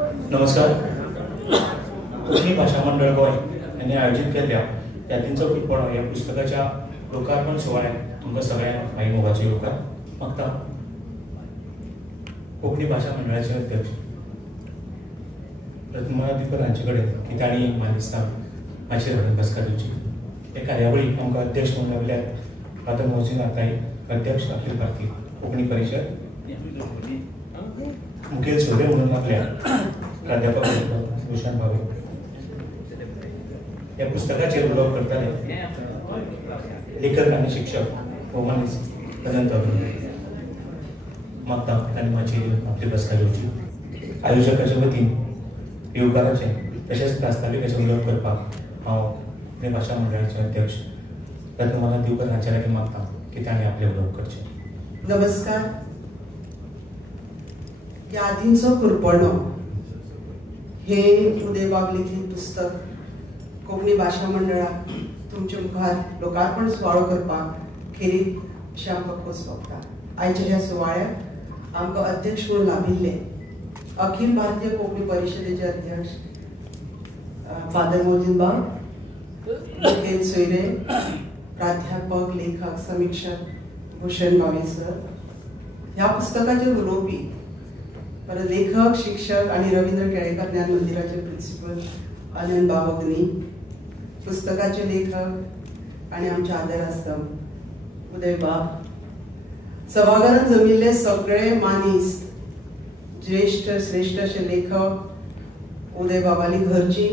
नमस्कार. कोकणी भाषा मंडळ गोय यांनी आयोजित केल्ल्या यातींचो पिटपणो या पुस्तकाच्या लोकार्पण सोहळ्यात तुमकां सगळ्यांक माई मोगाचो येवकार मागता. कोकणी भाषा मंडळाचे अध्यक्ष प्रतिमाधिकार हांचे कडेन की तांणी मानेस्तां माचयेर हाडून बसका दिवची. हे कार्यावळीक आमकां अध्यक्ष म्हणून लाभल्यात फादर मोहसीन आताई, अध्यक्ष अखिल भारतीय कोंकणी परिशद, मुखेल सोयरे म्हणून लाभल्यात प्राध्यापक भूषण भावे. या पुस्तकाचेर उलोवप करताले लेखक आनी शिक्षक हो मनीस अनंत मागता तांणी माचयेर आपली बसका घेवची. आयोजकाच्या वतीन येवकाराचे तशेंच प्रास्ताविकाचे उलोवप करपाक हांव कोंकणी भाषा मंडळाचे अध्यक्ष रत्नमाला दिवकर हांचे लागीं मागता की तांणी आपले उलोवप करचें. नमस्कार. यादींचो कुरपणो हे उदय बाब लिखीत पुस्तक कोंकणी भाषा मंडळाक तुमचे मुखार लोकार्पण सुवाळो करपाक खेरीत अशें आमकां खोस भोगता. आयच्या ह्या सुवाळ्याक आमकां अध्यक्ष म्हणून लाभिल्ले अखिल भारतीय कोंकणी परिशदेचे अध्यक्ष फादर मोहसीन भाव, मुखेल सोयरे प्राध्यापक, लेखक, समीक्षक भूषण भावे सर, ह्या पुस्तकाचेर उलोवपी परत लेखक, शिक्षक आणि रवींद्र केळेकर ज्ञान मंदिराचे प्रिन्सिपल आनंद बावगनी, पुस्तकाचे लेखक आणि आमचे आदरास्तम उदय बाब, सभाघरांत जमिल्ले सगळे मानीस, ज्येष्ठ श्रेष्ठ असे लेखक, उदय बाबाली घरची,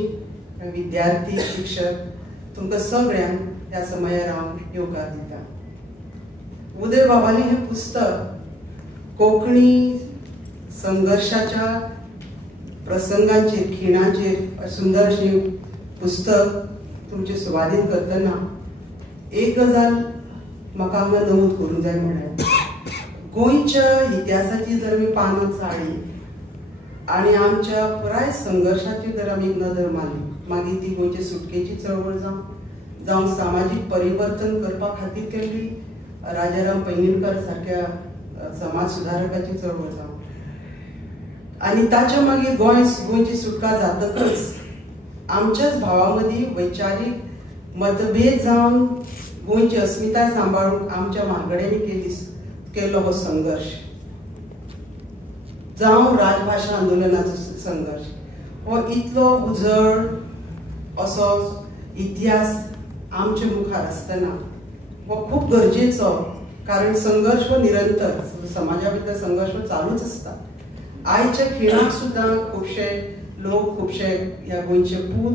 विद्यार्थी, शिक्षक, तुमकां सगळ्यांक ह्या समयार हांव येवकार दिता. उदय बाबाली हे पुस्तक कोंकणी संघर्षाच्या प्रसंगांचेर, खिणाचेर सुंदर अशें पुस्तक तुमचे सुवादीत करतना एक गजाल म्हाका हांगा नमूद करूंक जाय म्हळ्यार गोंयच्या इतिहासाची जर आमी पानां चाळ्ळी आनी आमच्या पुराय संघर्षाची जर आमी एक नदर मारली, मागीर ती गोंयचे सुटकेची चळवळ जावं सामाजीक परिवर्तन करपा खातीर केल्ली राजाराम पैंगीणकर सारक्या समाज सुदारकाची चळवळ जावं आनी ताच्या मागीर गोंयची सुटका जातकच आमच्याच भावां मदीं वैचारीक मतभेद जावन गोंयची अस्मिताय सांबाळूंक आमच्या म्हालगड्यांनी केल्लो हो संघर्ष जावं राजभाशा आंदोलनाचो संघर्ष, हो इतलो उजळ असो इतिहास आमच्या मुखार आसतना हो खूब गरजेचो. कारण संघर्ष हो निरंतर समाजा भितर संघर्ष हो चालूच आसता. आयच्या खिणाक सुद्दां खुबशे लोक, खुबशे ह्या गोंयचे पूत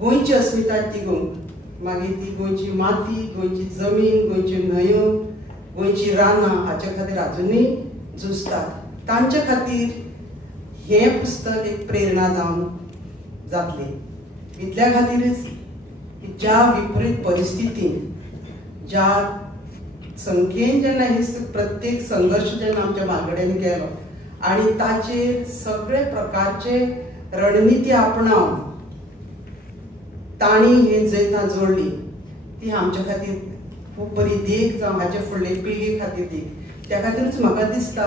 गोंयची अस्मिताय तिगोवंक, मागीर ती गोंयची माती, गोंयची जमीन, गोंयची न्हंयो, गोंयची रानां हाचे खातीर आजुनूय झुजतात. तांचे खातीर हें पुस्तक एक प्रेरणा जावन जातलें. इतल्या खातीरच ज्या विपरीत परिस्थितीन, ज्या संख्येन जेन्ना हे प्रत्येक संघर्श जेन्ना आमच्या म्हालगड्यांनी केलो आणि ताचेर सगळे प्रकारचे रणनिती आपणावन तांणी हे जैतां जोडली, ती आमच्या खातीर खूब बरी देख जावं हाचे फुडले पिळगे खातीर देख. त्या खातीरच म्हाका दिसता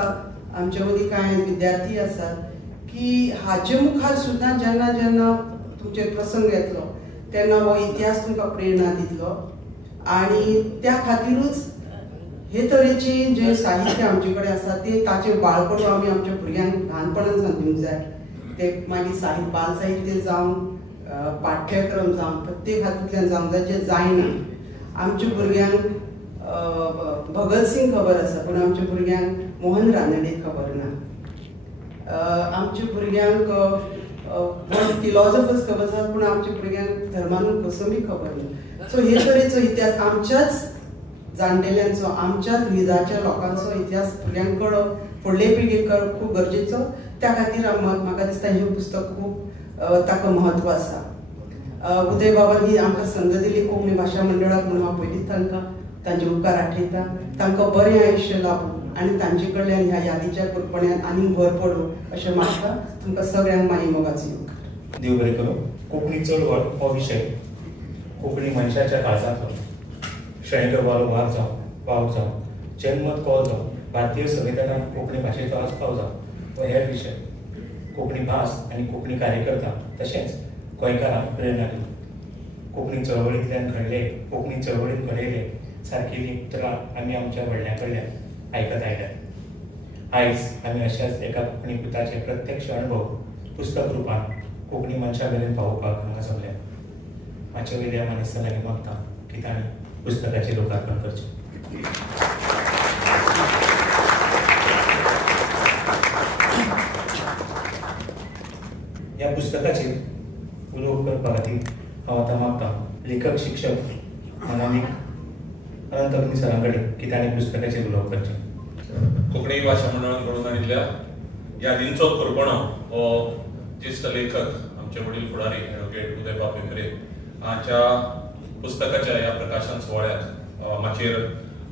आमचे मदीं कांय विद्यार्थी आसात की हाचे मुखार सुद्दां जेन्ना जेन्ना तुमचेर प्रसंग येतलो तेन्ना हो इतिहास तुमकां प्रेरणा दितलो. आणि त्या खातीरूच हे तरेचे जे साहित्य आमचे कडेन आसा ते ताचे बाळकडू आमी आमच्या भुरग्यांक ल्हानपणांत दिवंक जाय. ते मागीर बाल साहित्य जावं पाठ्यक्रम जावं प्रत्येक हातूंतल्यान जावंक जाय जें जायना. आमच्या भुरग्यांक भगत सिंग खबर आसा पूण आमच्या भुरग्यांक मोहन रानडे खबर ना. आमच्या भुरग्यांक फिलॉसॉफर्स खबर आसा पूण आमच्या भुरग्यांक धर्मानंद गोस्वामी खबर ना. सो हे तरेचो इतिहास आमच्याच जाणटेल्यांचो, आमच्याच निजाच्या लोकांचो इतिहास भुरग्यांक कळप, फुडले पिळगेक कळप खूब गरजेचो. त्या खातीर म्हाका दिसता हें पुस्तक खूब ताका म्हत्व आसा. उदय बाबांनी आमकां संद दिली कोंकणी भाशा मंडळाक म्हणून हांव पयलींच तांचे उपकार आठयता. तांकां बरें आयुश्य लाभूं आनी तांचे कडल्यान ह्या यादीच्या कुरपण्यात आनीक भर पडूं अशें मागता. तुमकां सगळ्यांक माई मोगाचो येवकार. देव बरें करूं. कोंकणी चळवळ हो विशय कोंकणी मनशाच्या काळजांतलो शेळेकर वार जावं, वाव जावं, जन्मत कॉल जावं, भारतीय संविधानात कोंकणी भाशेचो आस्पाव जावं व हेर विशय कोंकणी भास आनी कोंकणी कार्यकर्ता तशेंच गोंयकारांक प्रेरणा दिली. कोंकणी चळवळींतल्यान घडले, कोंकणी चळवळींत घडयले सारकेलीं उतरां आमी आमच्या व्हडल्या कडल्यान आयकत आयल्यात. आयज आमी अशाच एका कोंकणी पुताचे प्रत्यक्ष अनुभव पुस्तक रुपान कोंकणी मनशा मेरेन पावोवपाक हांगा जमल्यात. मातशे वयल्या मनीसा लागीं मागता की तांणी पुस्तकाचें लोकार्पण करचें. ह्या पुस्तकाचेर उलोवप करपा खातीर हांव आतां मागतां लेखक शिक्षक अनामिक अनंत अग्नी सरां कडेन की ताणें पुस्तकाचेर उलोवप करचें. कोंकणी भाशा मंडळान घडोवन हाडिल्ल्या यादींचो करपणो हो ज्येश्ठ लेखक आमचे वडील फुडारी ॲडव्होकेट उदय बाब भेंब्रे हांच्या पुस्तकाच्या ह्या प्रकाशन सुवाळ्याक माचयेर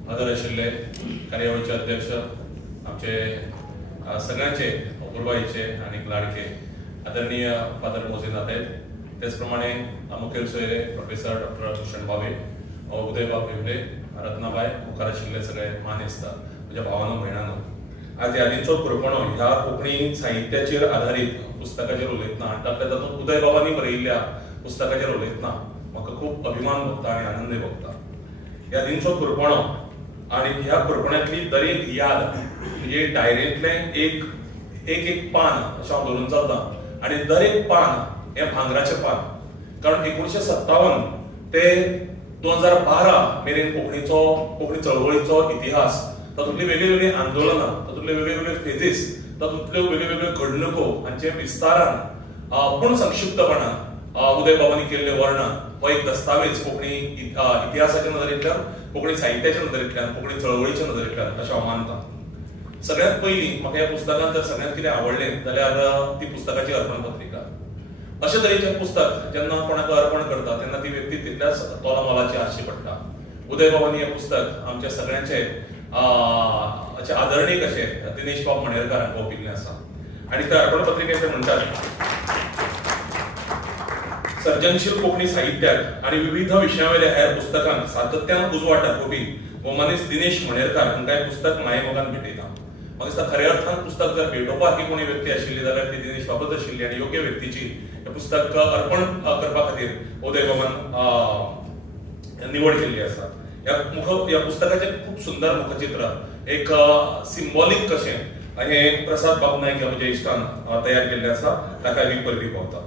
हजर आशिल्ले कार्यावळीचे अध्यक्ष आमचे सगळ्यांचे पुरबाईचे आनी लाडके आदरणीय फादर मोजीन नातेल, तेच प्रमाणे मुखेल सोयरे प्रोफेसर डॉक्टर भूषण भावे, उदय बाब भेंब्रे, रत्नाबाई, मुखार आशिल्ले सगळे मानेस्त म्हज्या भावानो भयणानो, आज यादींचो करपणो ह्या कोंकणी साहित्याचेर आधारीत पुस्तकाचेर उलयतना आनी तातूंत तातूंत उदय बाबांनी बरयल्ल्या पुस्तकाचेर उलयतना म्हाका खूब अभिमान भोगता आनी आनंदय भोगता. यादींचो करपणो आनी ह्या करपण्यातली दर एक याद म्हणजे डायरेंतलें एक पान अशें हांव धरून चलतां आनी दर एक पान हें भांगराचें पान. कारण 1957 ते 2012 मेरेन कोंकणी चळवळीचो इतिहास, तातूंतली वेगळी आंदोलनां, तातूंतले वेगळे फेजीस, तातूंतल्यो वेगळ्यो घडणुको हांचे विस्तारान पूण संक्षिप्तपणान उदय बाबांनी केल्लें वर्णन हो एक दस्तावेज कोंकणी इतिहासाच्या नदरेंतल्यान, कोंकणी साहित्याच्या नदरेंतल्यान, कोंकणी चळवळीच्या नदरेंतल्यान अशें हांव मानतां. सगळ्यांत पयलीं म्हाका ह्या पुस्तकांत जर सगळ्यांत कितें आवडलें जाल्यार ती पुस्तकाची अर्पण पत्रिका. अशें तरेचें पुस्तक जेन्ना कोणाक अर्पण करता तेन्ना ती व्यक्ती तितल्याच तोला मोलाची आसची पडटा. उदय बाबांनी हें पुस्तक आमच्या सगळ्यांचे आदरणीक अशें दिनेश बाब मणेरकारांक ओंपिल्लें आसा. आनी त्या अर्पण पत्रिकेंत ते म्हणटात, सर्जनशील कोंकणी साहित्याक आनी विविध विशयांवेल्या हेर पुस्तकांक सातत्यान उजवाड दाखोवपी हो मनीस दिनेश मणेरकार हांकां हें पुस्तक मायेमोगान भेटयता. म्हाका दिसता खऱ्या अर्थान पुस्तक जर भेटोवपाक ही कोणी व्यक्ती आशिल्ली जाल्यार ती दिनेश बाबच आशिल्ली आनी योग्य व्यक्तीची हें पुस्तक अर्पण करपा खातीर उदय बाबान निवड केल्ली आसा. ह्या पुस्तकाचें खूब सुंदर मुखचित्र, एक सिंबॉलीक कशें हें प्रसाद बाब नायक ह्या म्हज्या इश्टान तयार केल्लें आसा, ताका ही परबी पावता.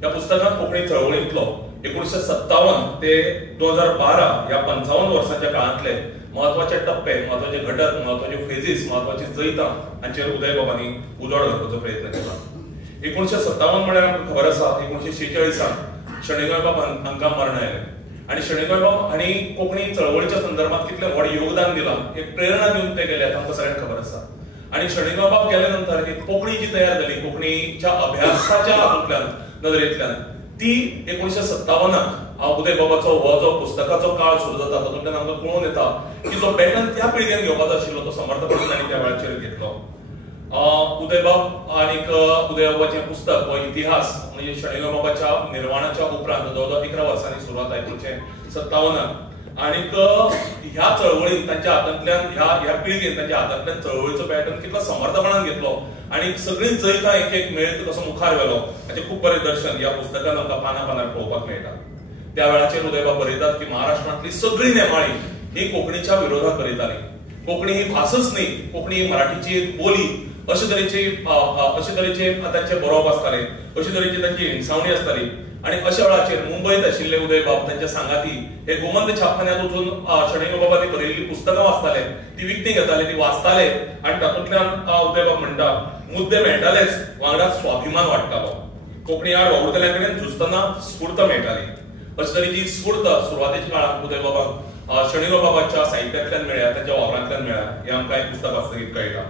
ह्या पुस्तकांत कोंकणी चळवळींतलो 1957 ते 2012 ह्या 55 वर्सांच्या काळांतले महत्वाचे टप्पे, महत्वाचे घटक, महत्वाचे फेजीस, महत्वाची जैतां हांचेर उदय बाबांनी उजवाड घालपाचो प्रयत्न केला. 1957 म्हळ्यार आमकां खबर आसा 1946 शणैगोंय बाब हांकां मरण आयलें आनी शणैगोंय बाब हांणी कोंकणी चळवळीच्या संदर्भात कितलें व्हड योगदान दिलां, एक प्रेरणा दिवन ते गेले आमकां सगळ्यांक खबर आसा. आनी शणैगोंय बाब गेल्या नंतर एक कोंकणी जी तयार जाली कोंकणीच्या अभ्यासाच्या हातूंतल्यान नदरेंतल्यान, ती 1957 उदय बाबाचो हो जो पुस्तकाचो काळ सुरू जाता तातूंतल्यान आमकां कळून येता की जो पॅटर्न त्या पिळगेन घेवपाचो आशिल्लो तो समर्थपणान तांणी त्या वेळाचेर घेतलो. उदय बाब आनीक उदय बाबाचें पुस्तक हो इतिहास म्हणजे शणैगोंय बाबाच्या निर्वाणाच्या उपरांत जवळजवळ 11 वर्सांनी सुरवात 1957 आनीक ह्या चळवळीन तांच्या हातांतल्यान ह्या पिळगेन तांच्या हातांतल्यान चळवळीचो पॅटर्न कितलो समर्थपणान घेतलो आनी सगळीं जैतां एक मेळत कसो मुखार व्हेलो हाचें खूब बरें दर्शन ह्या पुस्तकान आमकां पानार पळोवपाक मेळटा. त्या वेळाचेर उदय बाब बरयतात की महाराष्ट्रांतली सगळी नेमाळी ही कोंकणीच्या विरोधात बरयताली. कोंकणी ही भासच न्ही, कोंकणी ही मराठीची एक बोली, अशे तरेचे तांचे बरोवप आसताले, अशे तरेची तांची हिणसावणी आसताली. आनी अशा वेळाचेर मुंबयत आशिल्ले उदय बाब तांच्या सांगाती हे गोमंत छापखान्यांत वचून शणैगोंय बाबांनी बरयल्ली पुस्तकां वाचताले, ती विकती घेताले, ती वाचताले आनी तातूंतल्यान उदय बाब म्हणटा मुद्दे मेळटालेच, वांगडा स्वाभिमान वाडटालो. कोंकणी आड वावुरतल्या कडेन झुजतना स्फूर्त मेळटाली. अशे तरेची स्फूर्त सुरवातेच्या काळात उदय बाबाक शणैगोंय बाबाच्या साहित्यांतल्यान मेळ्ळ्या, तांच्या वावरांतल्यान मेळ्ळ्या, हें आमकां एक पुस्तक वाचतकीर कळटा.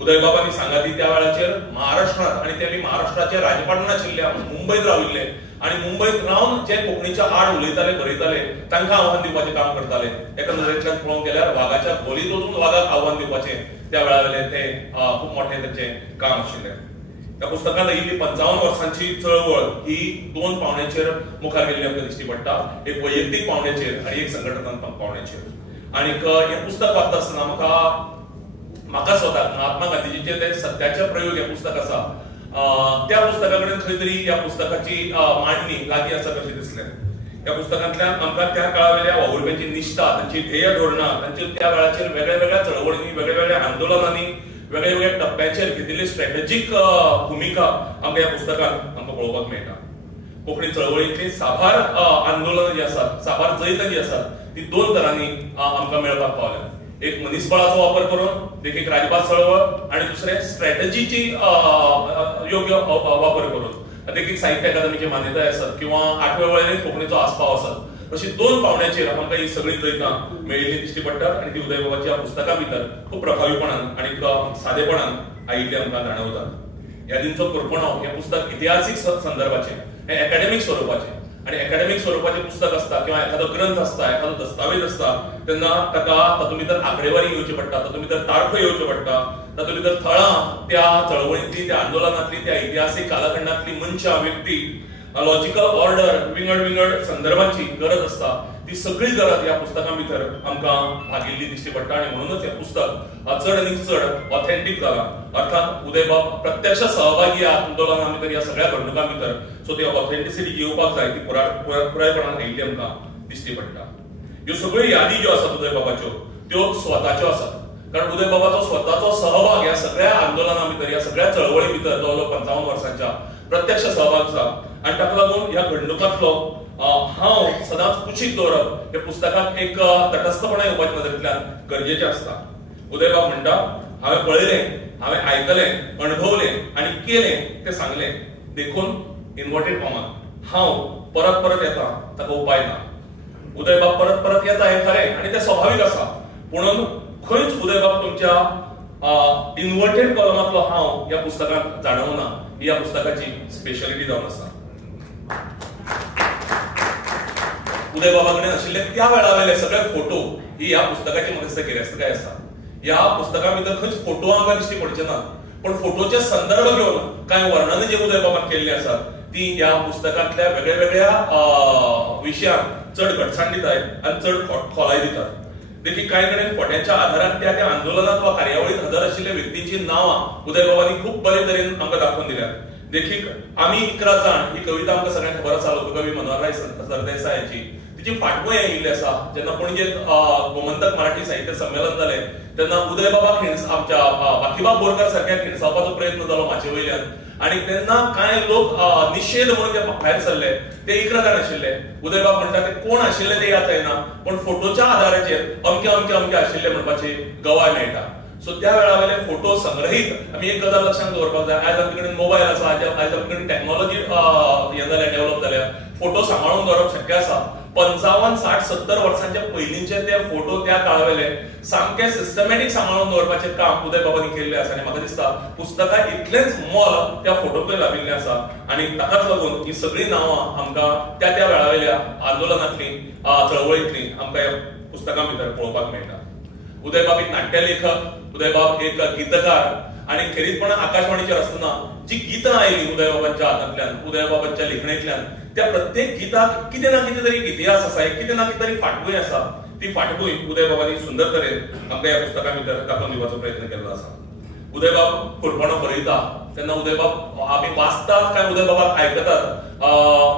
उदय बाबांनी सांगाती त्या वेळाचेर महाराष्ट्रांत आनी तेमी महाराष्ट्राचे राजपाटण आशिल्ल्या मुंबयत राविल्ले आनी मुंबयत रावन जे कोंकणीच्या आड उलयताले बरयताले तांकां आव्हान दिवपाचें काम करताले. एका नदरेंतल्यान पळोवंक गेल्यार वागाच्या खोलीत वचून वागाक आव्हान दिवपाचें त्या वेळावेलें तें खूब मोठें तांचें काम आशिल्लें. त्या पुस्तकांत आयिल्ली 55 वर्सांची चळवळ ही 2 पावंड्याचेर मुखार गेल्ली आमकां दिश्टी पडटा, एक वैयक्तीक पावंड्याचेर आनी एक संघटनात्मक पावंड्याचेर. आनीक हें पुस्तक वाचता आसतना म्हाका स्वताक महात्मा गांधीजीचे ते सत्याचे प्रयोग हें पुस्तक आसा त्या पुस्तकाकडे खंय तरी ह्या पुस्तकाची मांडणी लागीं आसा कशी दिसलें. ह्या पुस्तकांतल्यान आमकां त्या काळावेल्या वावुरप्यांची निश्ठा, तांची ध्येय धोरणां, तांचे त्या वेळाचेर वेगळ्या वेगळ्या चळवळींनी, वेगळ्या वेगळ्या आंदोलनांनी, वेगळ्या वेगळ्या टप्प्याचेर घेतिल्ली स्ट्रॅटेजीक भुमिका आमकां ह्या पुस्तकांत आमकां पळोवपाक मेळटा. कोंकणी चळवळींतली साबार आंदोलनां जी आसात, साबार जैतां जी आसात, ती 2 तरांनी आमकां मेळपाक पावल्या. एक मनीसबळाचो वापर करून, देखीक राजभास चळवळ, आणि दुसरे स्ट्रॅटेजीची योग्य वापर करून, देखीक साहित्य अकादमीची मान्यताय आसात किंवा 8व्या वळेरेंत कोंकणीचो आस्पाव आसात. अशी 2 पावंड्याचेर आमकां ही सगळी जैतां मेळिल्ली दिश्टी पडटात आणि ती उदय बाबाच्या पुस्तका भितर खूब प्रभावीपणान आणि सादेपणान आयिल्ली आमकां जाणवतात. यादींचो करपणो हे पुस्तक इतिहासीक संदर्भाचें, हे एकाडेमीक स्वरूपाचें, आणि एकाडेमीक स्वरूपाचें पुस्तक आसता किंवा एखादो ग्रंथ आसता, एखादो दस्तावेज आसता, तेन्ना ताका तातूंत भितर आंकडेवारी येवची पडटा, तातूंत भितर तारखो येवच्यो पडटा, तातूंत भितर थळां त्या चळवळींतली, त्या आंदोलनांतली, त्या इतिहासीक कालखंडांतली मनशां, व्यक्ती, लॉजिकल ऑर्डर, विंगड संदर्भांची गरज आसता. ती सगळी गरज ह्या पुस्तकां भितर आमकां भागिल्ली दिश्टी पडटा आणि म्हणूनच हें पुस्तक चड आनी चड ऑथेंटीक जाला. अर्थात उदयबाब प्रत्यक्ष सहभागी ह्या आंदोलनां भितर, ह्या सगळ्या घडणुकां भितर, सो ती ऑथेंटिसिटी येवपाक जाय, ती पुरायपणान आयिल्ली आमकां दिश्टी पडटा. ह्यो सगळ्यो यादी ज्यो आसात उदयबाबाच्यो, त्यो स्वताच्यो आसात. कारण उदयबाबाचो स्वताचो सहभाग ह्या सगळ्या आंदोलनां भितर, ह्या सगळ्या चळवळी भितर जवळजवळ 55 वर्सांच्या प्रत्यक्ष सहभाग आसा. आणि ताका लागून ह्या घडणुकांतलो हांव सदांच कुशीक दवरप हे पुस्तकांत एक तटस्थपणां येवपाच्या नदरेंतल्यान गरजेचें आसता. उदयबाब म्हणटा, हांवें पळयलें, हांवें आयकलें, अणभवलें आनी केलें तें सांगलें, देखून इन्वर्टेड कॉमान हांव परत परत येता, ताका उपाय ना. उदयबाब परत परत येता हें खरें आनी तें स्वाभावीक आसा, पूण खंयच उदयबाब तुमच्या इन्वर्टेड कॉलमांतलो हांव ह्या पुस्तकांत जाणवना. ही ह्या पुस्तकाची स्पेशलिटी जावन आसा. उदयबाबा कडेन आशिल्ले त्या वेळावेले सगळे फोटो ही ह्या पुस्तकाची म्हाका गिरेस्तकाय आसा. ह्या पुस्तका भितर खंयच फोटो आमकां दिश्टी पडचे ना, पण फोटोचे संदर्भ घेवन कांय वर्णनां जी उदयबाबान केल्ली आसात ती ह्या पुस्तकांतल्या वेगळ्या वेगळ्या विशयांक चड घटसाण दितात आनी चड खोलाय दितात. देखीक कांय कडेन फोट्यांच्या आधारान त्या आंदोलनांत वा कार्यावळींत हजर आशिल्ल्या व्यक्तींची नांवां उदयबाबांनी खूब बरे तरेन आमकां दाखोवन दिल्यात. देखीक आमी 11 जाण ही कविता आमकां सगळ्यांक खबर आसा, लोककवी मनोहरराय सरदेसायाची. तिची फाटभूंय आयिल्ली आसा. जेन्ना पणजेंत गोमंतक मराठी साहित्य संमेलन जालें तेन्ना उदयबाबा आमच्या बाकीबाब बोरकार सारक्या खिणसावपाचो प्रयत्न जालो माचे वयल्यान, आनी तेन्ना कांय लोक निशेध म्हणून जे भायर सरले ते 11 जाण आशिल्ले. उदयबाब म्हणटा ते कोण आशिल्ले ते याद जायना, पण फोटोच्या आधाराचेर अमके अमके अमके आशिल्ले म्हणपाची गवाय मेळटा. सो त्या वेळावेले फोटो संग्रहीत आमी एक गजाल लक्षांत दवरपाक जाय. आयज आमचे कडेन मोबायल आसा, आयज आमचे कडेन टॅक्नॉलॉजी हें जाल्या, डेव्हलप जाल्या, फोटो सांबाळून दवरप शक्य आसा. 55, 60, 70 वर्सांच्या पयलींचे ते फोटो त्या काळावेले सामके सिस्टमॅटीक सांबाळून दवरपाचें काम उदयबाबांनी केल्लें आसा. आनी म्हाका दिसता पुस्तकां इतलेंच मोल त्या फोटोकय लाभिल्लें आसा. आनी ताकाच लागून ही सगळीं नांवां आमकां त्या वेळावेल्या आंदोलनांतलीं, चळवळींतलीं आमकां ह्या पुस्तकां भितर पळोवपाक मेळटा. उदयबाब एक नाट्यलेखक, उदयबाब एक गीतकार, आणि खेरीतपणान आकाशवाणीचेर आसतना जी गितां आयलीं उदयबाबांच्या हातांतल्यान, उदयबाबांच्या लेखणेंतल्यान, त्या प्रत्येक गिताक कितें ना कितें तरी इतिहास आसा, कितें ना कितें तरी फाटभूंय आसा. ती फाटभूंय उदयबाबांनी सुंदर तरेन आमकां ह्या पुस्तका भितर दाखोवन दिवपाचो प्रयत्न केल्लो आसा. उदयबाब खुरपणो बरयता तेन्ना उदयबाब आमी वाचतात काय उदयबाबाक आयकतात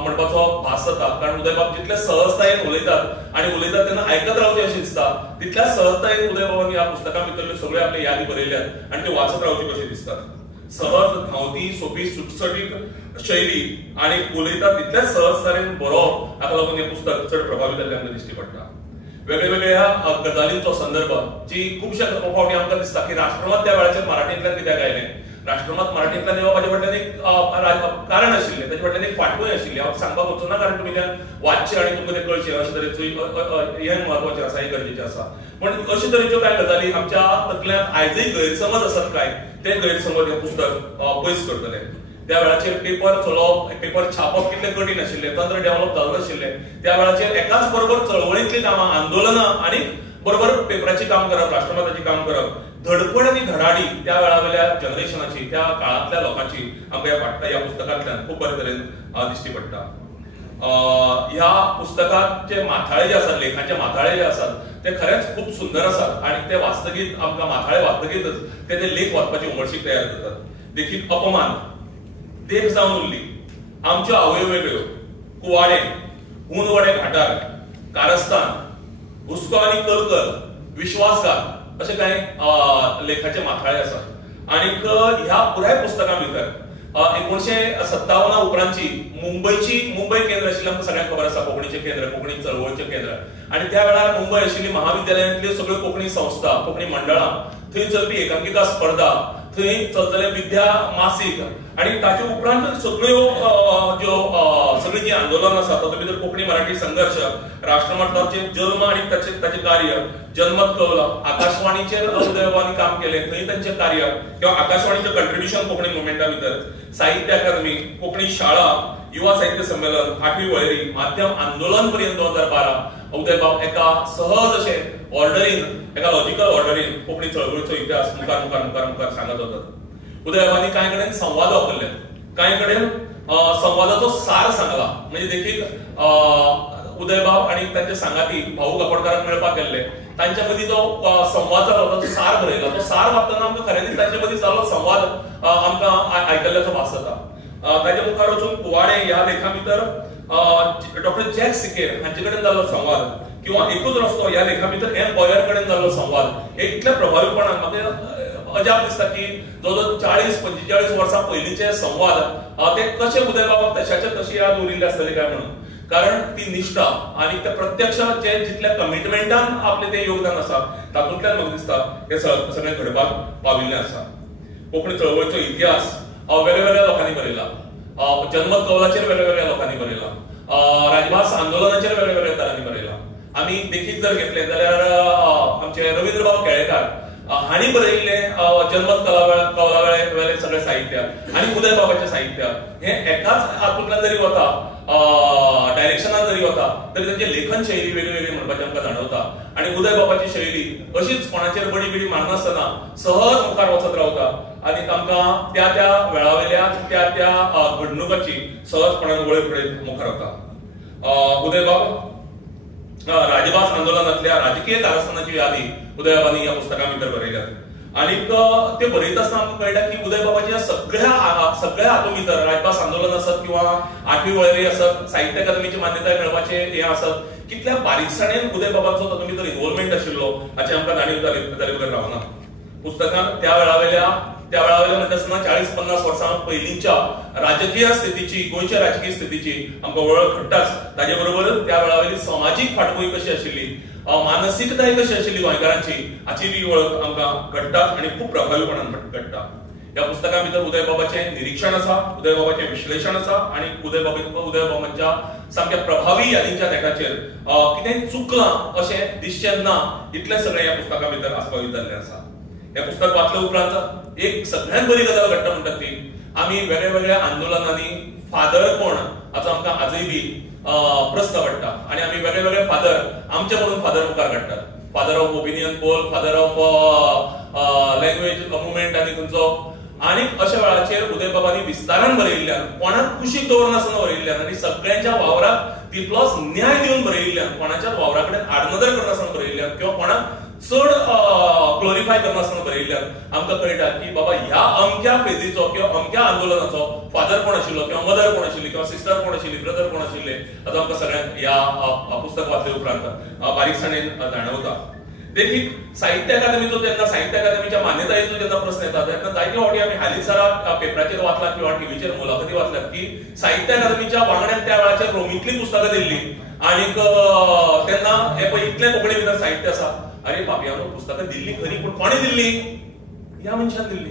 म्हणपाचो भास जाता. कारण उदयबाब जितले सहजतायेन उलयतात आनी उलयतात तेन्ना आयकत रावचे अशें दिसता, तितल्या सहजतायेन उदयबाबांनी ह्या पुस्तका भितरल्यो सगळ्यो आपल्यो यादी बरयल्यात आनी त्यो वाचत रावची कशी दिसतात. सहज धांवती सोपी सुटसुटीत शैली आनी उलयता तितल्याच सहज तरेन बरोवप, हाका लागून हें पुस्तक चड प्रभावी जाल्लें आमकां दिश्टी पडटा. वेगवेगळ्या गजालींचो संदर्भ जी खुबशे फावटी आमकां दिसता की राष्ट्रमत त्या वेळाचेर मराठींतल्यान कित्याक आयलें. राष्ट्रमत मराठींतल्यान येवपाचे फाटल्यान एक कारण आशिल्लें, ताचे फाटल्यान एक फाटभूंय आशिल्ली. हांव सांगपाक वचूं ना, कारण तुमी वाचचें आनी तुमकां तें कळचें अशे तरेचो हें म्हत्वाचें आसा, हें गरजेचें आसा. पण अशे तरेच्यो कांय गजाली आमच्या तकल्यांत आयजय गैरसमज आसात काय, ते गैरसमज हें पुस्तक पयस करतलें. त्या वेळाचेर पेपर चलोवप, पेपर छापप कितलें कठीण आशिल्लें, तंत्र डेव्हलप जाल्लें नाशिल्लें. त्या वेळाचेर एकाच बरोबर चळवळींतलीं कामां, आंदोलनां आनी बरोबर पेपराचें काम करप, राष्ट्रमताचें काम करप, धडपड आनी धडाडी त्या वेळावेल्या जनरेशनाची, त्या काळांतल्या लोकांची आमकां ह्या पुस्तकांतल्यान खूब बरे तरेन दिश्टी पडटा. ह्या पुस्तकाचे माथाळे जे आसात, लेखाचे माथाळे जे आसात, ते खरेंच खूब सुंदर आसात आनी ते वाचतकीत आमकां माथाळे वाचतकीतच ते लेख वाचपाची उमळशीक तयार जातात. देखीक अपमान देख जावन उरली. आमच्यो आवयो वेगळ्यो, कुवाडे, हुंदवडे घाटार, कारस्थान, हुस्को आनी कलकल, विश्वासघात असे काही लेखाचे माथाळे आसात. आणि ह्या पुराय पुस्तकां भितर 1957 उपरांतची मुंबई केंद्र आशिल्लें आमकां सगळ्यांक खबर आसा. कोंकणीचें केंद्र, कोंकणी चळवळीचें केंद्र. आणि त्या वेळार मुंबय आशिल्ली महाविद्यालयांतल्यो सगळ्यो कोंकणी संस्था, कोंकणी मंडळां, थंय चलपी एकांकिका स्पर्धा, थंय चलतले विद्या मासीक आणि ताचे उपरांत सगळ्यो सगळी जी आंदोलन आसा तातूंत भितर कोंकणी मराठी संघर्ष, राष्ट्रमताचे जल्म आणि ताचे कार्य, जनमत कौल, आकाशवाणीचेर उदयबाबांनी काम केलें थंय तांचें कार्य किंवा आकाशवाणीचें कंट्रिब्युशन कोंकणी मुवमेंटा भितर, साहित्य अकादमी, कोंकणी शाळा, युवा साहित्य संमेलन, 8वी वळेरी, माध्यम आंदोलन पर्यंत 2012 उदयबाब एका सहज अशे ऑर्डरीन, एका लॉजिकल ऑर्डरीन कोंकणी चळवळीचो इतिहास मुखार मुखार मुखार मुखार सांगत वतात. उदयबाबांनी कांय कडेन संवाद वापरले, कांय कडेन संवादाचो सार सांगला. म्हणजे देखीक उदयबाब आणि तांचे सांगाती भाऊ काकोडकाराक मेळपाक गेल्ले, तांच्या मदीं जो संवाद जालो तो सार बरयला. तो सार वाचतना आमकां खऱ्यांनीच तांचे मदीं जाल्लो संवाद आमकां आयकल्ल्याचो भास जाता. ताचे मुखार वचून कुवाडे ह्या लेखा भितर डॉक्टर जॅक सिकेर हांचे कडेन जाल्लो संवाद किंवा एकूच रस्तो ह्या लेखा भितर एम बॉयर कडेन जाल्लो संवाद हे इतल्या प्रभावीपणान म्हाका अजाप दिसता की जवळजवळ 40-45 वर्सां पयलींचे संवाद ते कशे उदयबाबाक तशाचे तशी याद उरिल्ले आसतले काय म्हणून. कारण ती निष्ठा आणि त्या प्रत्यक्ष जे जितल्या कमिटमेंटान आपले ते योगदान आसा तातूंतल्यान म्हाका दिसता हे सगळें घडपाक पाविल्लें आसा. कोंकणी चळवळीचो इतिहास वेगवेगळ्या लोकांनी बरयला, जनमत कौलाचेर वेगवेगळ्या लोकांनी बरयला, राजभास आंदोलनाचेर वेगवेगळ्या तरांनी बरयला. आमी देखीक जर घेतले जाल्यार आमचे रवींद्रभाऊ केळेकार हांणी बरयल्ले जनमत कौलावेले सगळे साहित्य आणि उदयबाबाचें साहित्य हे एकाच हातूंतल्यान जरी वता, डायरेक्शनान जरी वता तरी तांची लेखन शैली वेगळी वेगळी म्हणपाचें आमकां जाणवता. आणि उदयबाबाची शैली अशीच कोणाचेर बडी बिडी मारनासतना सहज मुखार वचत रावता आणि आमकां त्या त्या वेळावेल्या त्या घडणुकांची सहजपणान वळख कडेन मुखार वता. उदयबाब राजभास आंदोलनातल्या राजकीय कारस्थानाची यादी उदयबाबांनी ह्या पुस्तकां भितर बरयल्यात. आणि ते बरयत आसतना आमकां कळटा की उदयबाबाच्या सगळ्या हातूंत भितर राजभास आंदोलन आसत किंवा 8वी वळेरी आसत, साहित्य अकादमीची मान्यताय मेळपाचे हे आसत, कितल्या बारीकसाणेन उदयबाबाचो तातूंत भितर इन्वॉल्वमेंट आशिल्लो हाचे आमकां जाणीव जाले बगर रावना. पुस्तकांत त्या वेळावेल्या म्हणटा आसतना 40-50 वर्सां पयलींच्या राजकीय स्थितीची, गोंयच्या राजकीय स्थितीची आमकां वळख घडटाच. ताचे बरोबर त्या वेळावेली समाजीक फाटभूंय कशी आशिल्ली, मानसिकताय कशी आशिल्ली गोंयकारांची हाची बी वळख आमकां घडटा आणि खूब प्रभावीपणान घडटा. ह्या पुस्तकां भितर उदयबाबाचें निरीक्षण आसा, उदयबाबाचें विश्लेशण आसा आणि उदयबाबाच्या सामक्या प्रभावी यादींच्या देखाचेर कितेंय चुकलां अशें दिसचें ना इतलें सगळें ह्या पुस्तकां भितर आस्पावीत जाल्लें आसा. हे पुस्तक वाचल्या उपरांत एक सगळ्यांत बरी गजाल घडटा म्हणटात ती आमी वेगळ्या आंदोलनांनी फादर कोण हाचो आमकां आजूय बी प्रस्न पडटा. आणि आमी वेगळे फादर आमचे म्हणून फादर मुखार काडटात. Father of opinion poll, father of language movement आणि खंयचो. आणि अशा वेळाचेर उदयबाबांनी विस्तारान बरयिल्ल्यान, कोणाक कुशीक दवरनासतना बरयिल्ल्यान आणि सगळ्यांच्या वावराक तितलोच न्याय दिवन बरयिल्ल्यान, कोणाच्याच वावरा कडेन आडनदर करनासतना बरयिल्ल्यान किंवा कोणाक चड ग्लोरिफाय करनासतना बरयिल्ल्यान आमकां कळटा की बाबा ह्या अमक्या फेजीचो किंवा अमक्या आंदोलनाचो फादर कोण आशिल्लो किंवा मदर कोण आशिल्ली किंवा सिस्टर कोण आशिल्ली, ब्रदर कोण आशिल्ले हाचो आमकां सगळ्यांक ह्या पुस्तक वाचले उपरांत बारीकसाणेन जाणवता. देखीक साहित्य अकादमीचो जेन्ना साहित्य अकादमीच्या मान्यतायेचो जेन्ना प्रश्न येता तेन्ना जायते फावटी आमी हालींसरा पेपराचेर वाचला किंवा टीव्हीचेर मुलाखती वाचल्यात की साहित्य अकादमीच्या वांगड्यान त्या वेळाचेर रोमींतली पुस्तकां दिल्ली आणि तेन्ना हे पळय इतलें कोंकणी भितर साहित्य आसा. अरे बाबयानो पुस्तकां दिल्ली खरी, पूण कोणी दिल्ली? ह्या मनशान दिल्ली.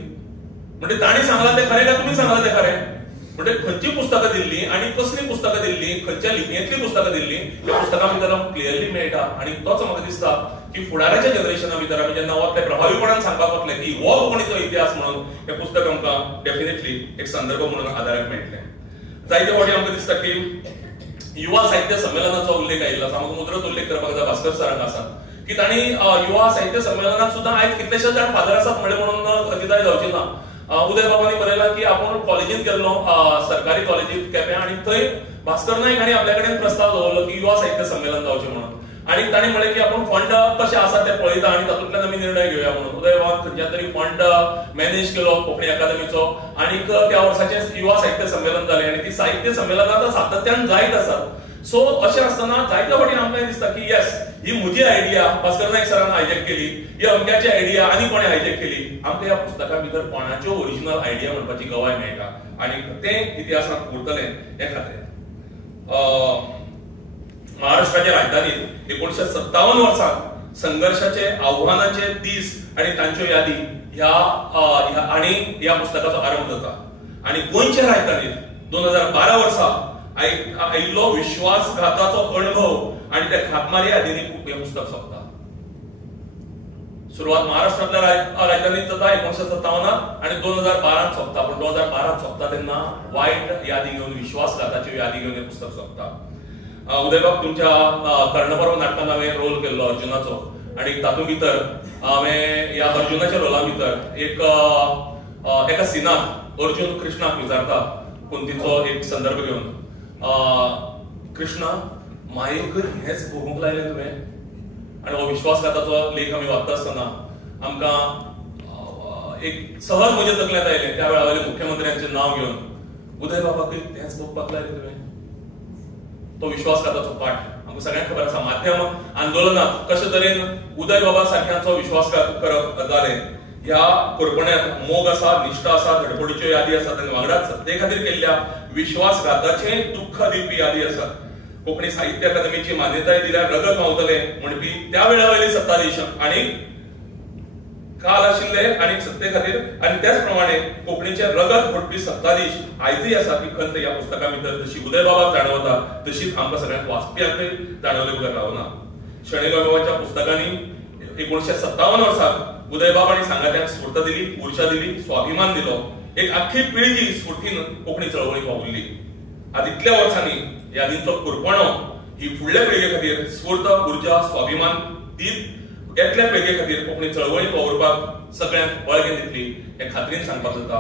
म्हणजे ताणी सांगला ते खरें काय तुमी सांगला ते खरें? म्हणजे खंयची पुस्तकां दिल्ली आणि कसली पुस्तकां दिल्ली, खंयच्या लिपयेंतली पुस्तकां दिल्ली ह्या पुस्तकां भितर आमकां क्लियरली मेळटा. आणि तोच म्हाका दिसता की फुडाराच्या जनरेशना भितर आमी जेन्ना वतले प्रभावीपणान सांगपाक वतले की हो कोंकणीचो इतिहास म्हणून हे पुस्तक आमकां डेफिनेटली एक संदर्भ म्हणून आदाराक मेळटलें. जायते फावटी आमकां दिसता की युवा साहित्य संमेलनाचो उल्लेख आयिल्लो आसा. म्हाका मुजरत उल्लेख करपाक जाय भास्कर सरांक आसा की तांणी युवा साहित्य संमेलनाक सुद्दां आयज कितलेशेच जाण फादर आसात म्हणून अतिताय जावची ना. उदयबाबांनी बरयला की आपूण कॉलेजींत गेल्लो, सरकारी कॉलेजींत केपें, आणि थंय भास्कर नायक हांणी आपल्या कडेन प्रस्ताव दवरलो की युवा साहित्य संमेलन जावचें म्हणून. आणि ताणी म्हळें की आपण फंड कशें आसा ते पळयता आणि तातूंतल्यान आमी निर्णय घेवया म्हणून. उदय बाबान खंयच्या तरी फंड मॅनेज केलो कोंकणी अकादमीचो आणि त्या वर्साचे युवा साहित्य संमेलन जालें आणि ती साहित्य संमेलनां सातत्यान जायत आसात. सो अशें आसतना जायत्या फावटी आमकां दिसता की येस ही म्हजी आयडिया भास्कर नायक सरान हायजॅक केली, ही अमक्याची आयडिया आनी कोणें हायजॅक केली. आमकां ह्या पुस्तका भितर कोणाच्यो ओरिजिनल आयडिया म्हणपाची गवाय मेळटा आणि तें इतिहासांत उरतलें हे खात्रेन. महाराष्ट्राच्या राजधानीत 1957 वर्साक संघर्षाचे आव्हानाचे दीस आणि तांच्यो यादी ह्या पुस्तकाचो आरंभ जाता आणि गोंयच्या राजधानीत 2012 वर्सा आयिल्लो विश्वासघाताचो अणभव आणि त्या घातमारी आदींनी हे पुस्तक सोंपता. सुरवात महाराष्ट्रांतल्या राजधानीत जाता 1957 आणि 2012 सोंपता. पण 2012 सोंपता तेन्ना वायट यादी घेवन विश्वासघाताच्यो यादी घेवन हे पुस्तक सोंपता. उदय बाब तुमच्या कर्णपर्व नाटकांत हांवें रोल केल्लो अर्जुनाचो आणि तातूंत भितर हांवें ह्या अर्जुनाच्या रोला भितर एका सिनात अर्जुन कृष्णाक विचारता कुंतीचो एक संदर्भ घेवन, कृष्णा मायेक हेच भोगूंक लायलें तुवें. आणि हो विश्वासघाताचो लेख आमी वाचता आसतना आमकां एक सहज म्हज्या तकलेंत आयलें त्या वेळावयले मुख्यमंत्र्यांचें नांव घेवन, उदय बाबाक तेंच भोगपाक लायलें तुवें. तो विश्वासघाताचो पाठ आमकां सगळ्यांक खबर आसा. माध्यम आंदोलनात कशे तरेन उदय बाबा सारक्यांचो विश्वासघात करप जालें. ह्या कोरपण्यात मोग आसा, निश्ठा आसा, धडपडीच्यो यादी आसा, तांचे वांगडाच सत्ते खातीर केल्ल्या विश्वासघाताचे दुःख दिवपी यादी आसा. कोंकणी साहित्य अकादमीची मान्यताय दिल्यार रगत व्हांवतलें म्हणपी त्या वेळावयली सत्ताधीश आणि काल आशिल्ले आणि सत्ते खातीर आणि त्याच प्रमाणे कोंकणीचे रगत घोटपी सत्ताधीश आयजूय आसा ती खंत ह्या पुस्तका भितर जशी उदय बाबाक जाणवता तशीच आमकां सगळ्यांक वाचप्यांकय जाणवले बगर रावना. शणै गोंयबाबाच्या पुस्तकांनी 1957 वर्साक उदय बाब आनी सांगात्यांक स्फूर्त दिली, उर्जा दिली, स्वाभिमान दिलो. एक आख्खी पिळगी स्फूर्तीन कोंकणी चळवळीक वावुरली. आज इतल्या वर्सांनी यादींचो खुरपणो ही फुडल्या पिळगे खातीर स्फूर्त, उर्जा, स्वाभिमान दीत येतल्या पिळगे खातीर कोंकणी चळवळीक वावुरपाक सगळ्यांक बळगें दितली हे खात्रीन सांगपाक जाता.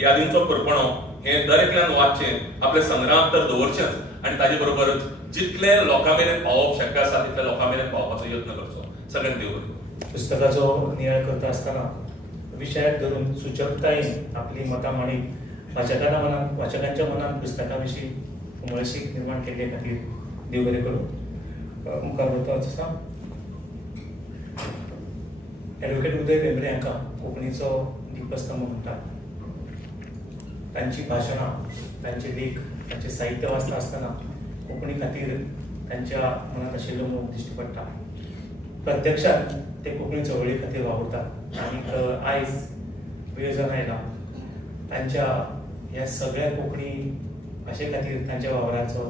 यादींचो खुरपणो हे दर एकल्यान वाचचें, आपले संग्राम तर दवरचेंच आणि ताजे बरोबरच जितले लोकां मेरेन पावप शक्य आसा तितल्या लोकां मेरेन पावपाचो यत्न करचो. सगळ्यांक देव बरें. पुस्तकाचो नियाळ करता आसतना विशयाक धरून सुचकतायेन आपली मतां मांडीत वाचकांच्या मनात पुस्तका विशीं उमळशीक निर्माण केल्ले खातीर देव बरें करूं. मुखार वचपाचो आसा ॲडव्होकेट उदय भेंब्रे हांकां कोंकणीचो दिपस्तंभ म्हणटात. तांची भाशणां, तांचे लेख, तांचे साहित्य वाचता आसतना कोंकणी खातीर तांच्या मनात आशिल्लो मोग दिश्टी पडटा. प्रत्यक्षात ते कोंकणी चळवळी खातीर वावुरतात आनी आयज वेळ जावन आयला तांच्या ह्या सगळ्या कोंकणी भाशे खातीर तांच्या वावराचो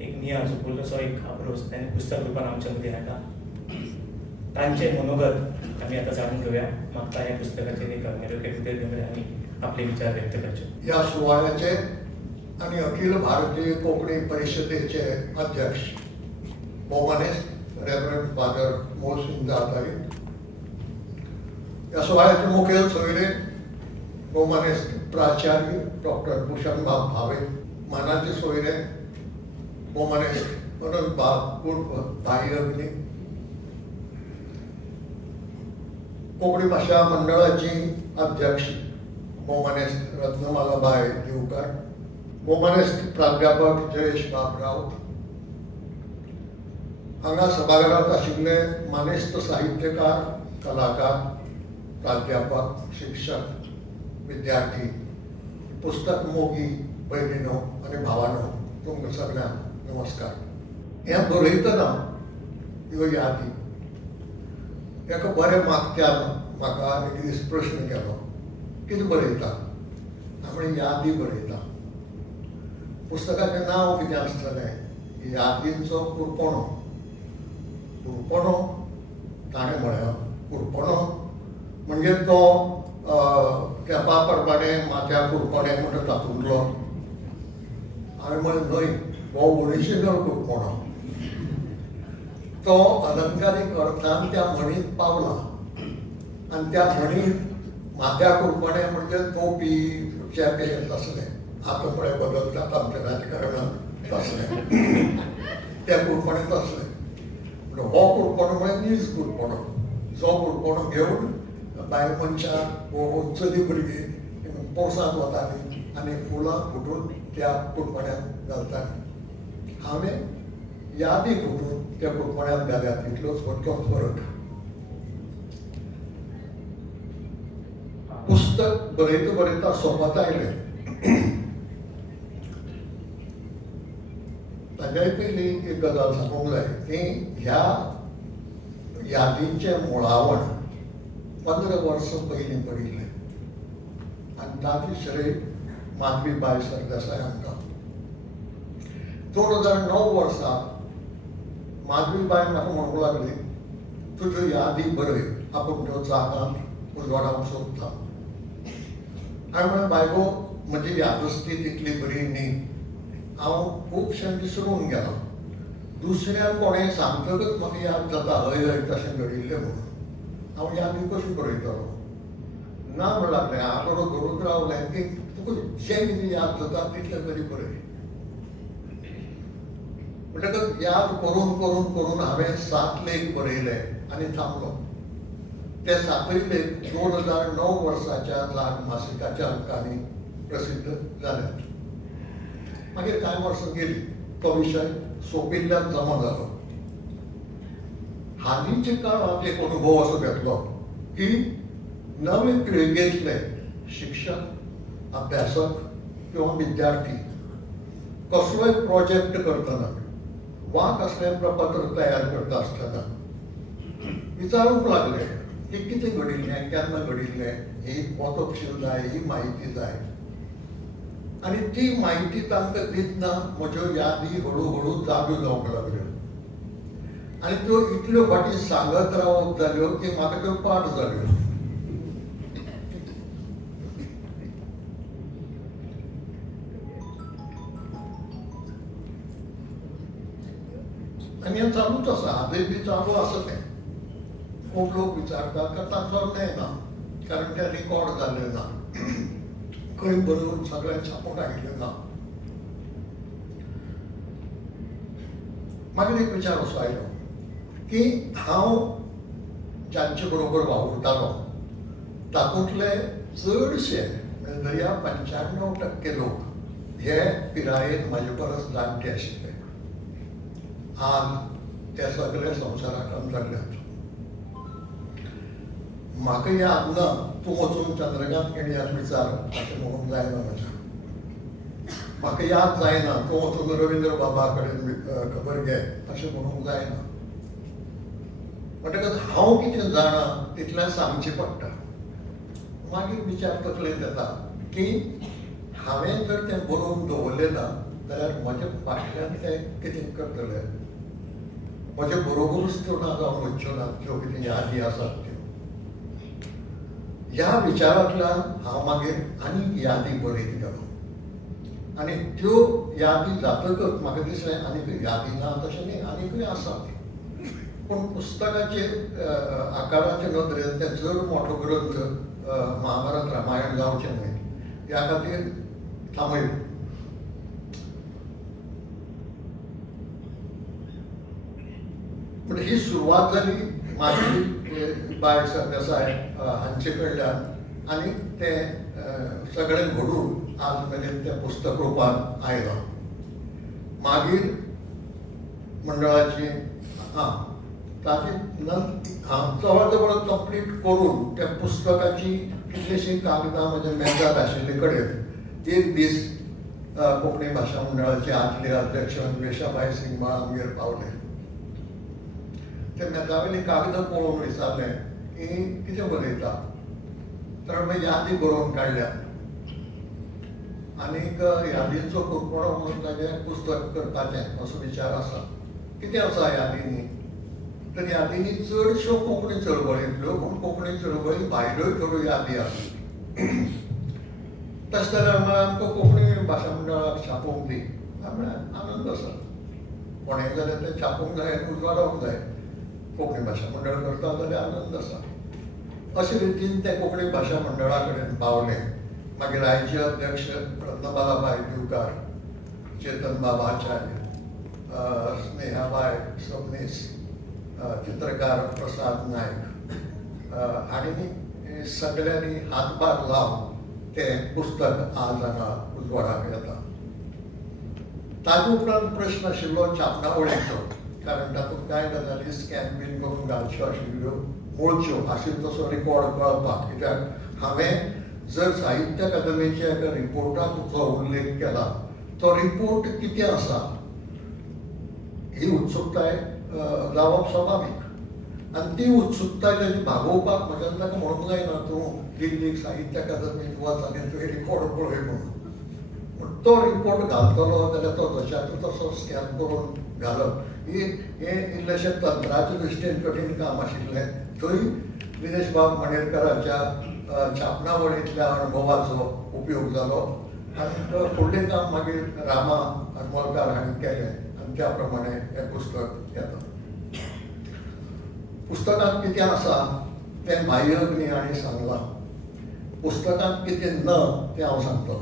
एक निया झुपुल्लोसो एक अप्रोच तांणी पुस्तक रुपान आमच्या मदीं हाडला. तांचे मनोगत आमी आतां जाणून घेवया. म्हाका ह्या पुस्तकाचे लेखक ॲडव्होकेट उदय भेंब्रे हांणी आपले विचार व्यक्त करचे. ह्या सुवाळ्याचे आणि अखिल भारतीय कोंकणी परिशदेचे अध्यक्ष मोमानेस्त रेव्हरंड फादर मोहसिन जाधव, या सुवाळ्याचे मुखेल सोयरे मोमानेस्त प्राचार्य डॉक्टर भूषणबाब भावे, मानाचे सोयरे मोमानेस्त मनोजबाब उर्फ ताई अग्नी, कोंकणी भाषा मंडळाची अध्यक्ष मोमानेस्त रत्नमालाबाई दिवकर, मोमानेस्त प्राध्यापक जयेश बाबराव, हांगा सभाघरांत आशिल्ले मानेस्त साहित्यकार, कलाकार, प्राध्यापक, शिक्षक, विद्यार्थी, पुस्तक मोगी भयणीनो आनी भावानो, तुमकां सगळ्यांक नमस्कार. हें बरयतना ह्यो यादी एका बऱ्या मागत्यान म्हाका एक दीस प्रश्न केलो, कितें बरयता? हांवें यादी बरयता. पुस्तकाचें नांव कितें आसतलें? यादींचो कुरपणो. कुरपणो ताणें म्हळें, कुरपणो म्हणजे तो तेंपा प्रमाणे माथ्या कुरपणे म्हणटा तातूंतलो. हांवें म्हळें न्हय, हो ओरिजिनल कुरपणो. तो अलंकारीक अर्थान त्या म्हणीत पावला आनी त्या म्हणीत माथ्या कुरपणे म्हणजे तोपी, चेपे तसलें. आतां पळय बदलतात आमच्या राजकारणांत तसलें. ते कुरपणे तसलें. हो कुडपणो म्हळ्यार नीज कुडपणो, जो कुडपणो घेवन बायल मनशां वो चली भुरगीं पोरसांत वतालीं आनी फुलां फुटून त्या कुडपण्यात घालतालीं. हांवें यादी फुटून त्या कुडपण्यात घाल्यात, इतलोच व्हडलो फरक. पुस्तक बरयता बरयता सोबत आयलें. ताज्याय पयलीं एक गजाल सांगूंक जाय की ह्या यादींचें मुळावण 15 वर्सां पयलीं पडिल्लें आनी ताची श्रेय माधवीबाई सरदेसाय आमकां. 2009 वर्सा माधवीबाई म्हाका म्हणूंक लागली, तुज्यो यादी बरय, आपूण त्यो जागांत उजवाडावंक सोदता. हांवें म्हळें बायगो, म्हजी यादस्ती तितली बरी न्ही, हांव खुबशें विसरून गेलो. दुसऱ्याक कोणें सांगतकच म्हाका याद जाता हय हय तशें घडिल्लें म्हणून. हांव यादी कशी बरयतलो? ना म्हणूंक लागलें, हांव बरो धरून रावलें की तुका जें कितें याद जाता तितलें तरी बरय. म्हणटकच याद करून करून करून हांवें 7 लेख बरयले आनी थांबलो. ते 7 लेख 2009 वर्साच्या लाग मासिकाच्या अंकांनी प्रसिद्ध जाल्यात. मागीर कांय वर्सां गेली, तो विशय सोंपिल्ल्यान जमा जालो. हालींच्या काळांत एक अनुभव असो घेतलो की नवे पिळगेंतले शिक्षक, अभ्यासक किंवा विद्यार्थी कसलोय प्रोजेक्ट करतना वा कसलें प्रपत्र तयार करता आसतना विचारूंक लागले की कितें घडिल्लें, केन्ना घडिल्लें, ही हो तपशील जाय, ही म्हायती जाय. आनी ती म्हायती तांकां दितना म्हज्यो यादी हळू हळू जाग्यो जावंक लागल्यो आनी त्यो इतल्यो फाटी सांगत रावप जाल्यो की म्हाका त्यो पाठ जाल्यो. आनी हें चालूच आसा, आजय बी चालू आसा तें. खूब लोक विचारतात का ताचो न्हय ना, कारण तें रिकॉर्ड जाल्लें ना, खंय बरोवन सगळें छापून हाडिल्लें ना. मागीर एक विचार असो आयलो की हांव जांचे बरोबर वावुरतालो तातूंतले चडशे दर्या 95% लोक हे पिरायेन म्हाजे परस जाणटे आशिल्ले. आज ते सगळे संवसाराक अंतरल्यात. म्हाका याद ना तूं वचून चंद्रकांत केणियाक विचार अशें म्हणूंक जायना म्हज्या. म्हाका याद जायना तूं वचून रविंद्र बाबा कडेन खबर घे अशें म्हणूंक जायना. म्हणटकच हांव कितें जाणा तितलें सांगचें पडटा. मागीर विचार तकलेंत येता की हांवें जर तें बरोवन दवरलें ना जाल्यार म्हज्या फाटल्यान तें कितें करतले. म्हजे बरोबरूच त्यो ना जावन वच्च्यो ना ज्यो कितें यादी आसात त्यो. ह्या विचारांतल्यान हांव मागीर आनीक यादी बरयत गेलो आनी त्यो यादी जातकच म्हाका दिसलें आनीक यादी ना तशें न्ही, आनीकूय आसात. पूण पुस्तकाचे आकाराचे नदरेन तें चड मोठो ग्रंथ महाभारत रामायण जावचें न्हय ह्या खातीर थांबयलो. पूण ही सुरवात जाली माधवी बाय सरदेसाय हांचे कडल्यान आनी तें सगळें घडून आज मेरेन तें पुस्तक रुपान आयलां. मागीर मंडळाची ताची जवळ जवळ कंप्लीट करून त्या पुस्तकाची कितलीशीं कागदां म्हज्या मेजार आशिल्ले कडेन एक दीस कोंकणी भाशा मंडळाचे आदले अध्यक्ष वेशाबाई सिंगमाळ आमगेर पावले. ते मेजावेलीं कागदां पळोवन विचारलें की कितें बरयता, तर हांवें यादी बरोवन काडल्या आनीक यादींचो कुरपणो म्हणून ताचें पुस्तक करपाचें असो विचार आसा. कितें आसा यादींनी, तर यादींनी चडश्यो कोंकणी चळवळींतल्यो पूण कोंकणी चळवळी भायल्योय थोड्यो यादी आसा. तशें जाल्यार म्हळ्यार आमकां कोंकणी भाशा मंडळाक छापोवंक दी. म्हळ्यार आनंद आसा. कोणेंय जाल्यार तें छापोवंक जाय, उजवाडोवंक जाय. कोंकणी भाशा मंडळ करता जाल्यार आनंद आसा. अशे रितीन ते कोंकणी भाशा मंडळा कडेन पावले. मागीर आयचे अध्यक्ष रत्नबालाबाई दिवकार, चेतन बाबा आचार्य, स्नेहाबाई सबनीस चित्रकार प्रसाद नायक हांणी सगळ्यांनी हातभार लावन तें पुस्तक आज हांगा उजवाडाक येता. ताजे उपरांत प्रश्न आशिल्लो छापणावळीचो, कारण तातूंत कांय गजाली स्कॅन बीन करून घालच्यो आशिल्ल्यो मूळच्यो आशिल्लो तसो रिकॉर्ड कळपाक. कित्याक हांवें जर साहित्य अकादमीच्या एका रिपोर्टाक जो उल्लेख केला तो रिपोर्ट कितें आसा ही उत्सुकताय जावप स्वाभावीक, आनी ती उत्सुकताय ताची भागोवपाक म्हज्यान ताका म्हणूंक जायना तूं दिल्लीक साहित्य अकादमीक वच आनी तुवें रिकॉर्ड पळय म्हणून. तो रिपोर्ट घालतलो जाल्यार तो तशाचो तसो स्कॅन करून घालप हें इल्लेशें तंत्राचे दृश्टीन कठीण काम आशिल्लें. थंय दिनेश बाब मणेरकाराच्या छापणावळींतल्या अणभवाचो उपयोग जालो आनी फुडलें काम मागीर रामा हरमलकार हांणी केलें आनी त्या प्रमाणे हें पुस्तक येता. पुस्तकांत कितें आसा तें बाह्यग्नी हांणी सांगलां, पुस्तकांत कितें न तें हांव सांगतलों.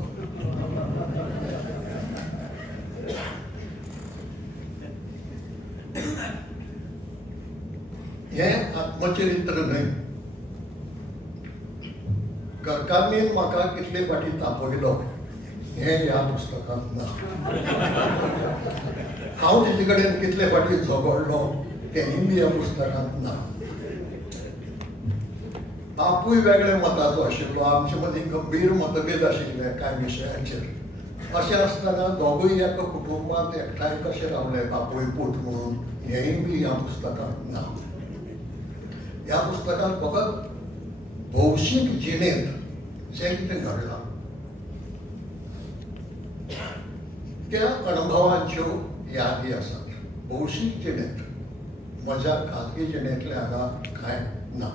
हें आत्मचरित्र न्हय. कर्कान्नीन म्हाका कितले फाटी तापयलो हें ह्या पुस्तकांत ना. हांव तेजे कडेन कितले फाटी झगडलो तेंय बी ह्या पुस्तकांत ना. बापूय वेगळ्या मताचो आशिल्लो, आमचे मदीं गंभीर मतभेद आशिल्ले कांय विशयांचेर. अशें आसतना दोगूय एका कुटुंबांत एकठांय कशे रावले बापूय पूत म्हणून हेंय बी ह्या पुस्तकांत ना. ह्या पुस्तकांत फकत भौशीक जिणेंत जें कितें घडलां त्या अणभवांच्यो यादी आसात. भौशीक जिणेंत, म्हज्या खाजगी जिणेंतले हांगा कांय ना.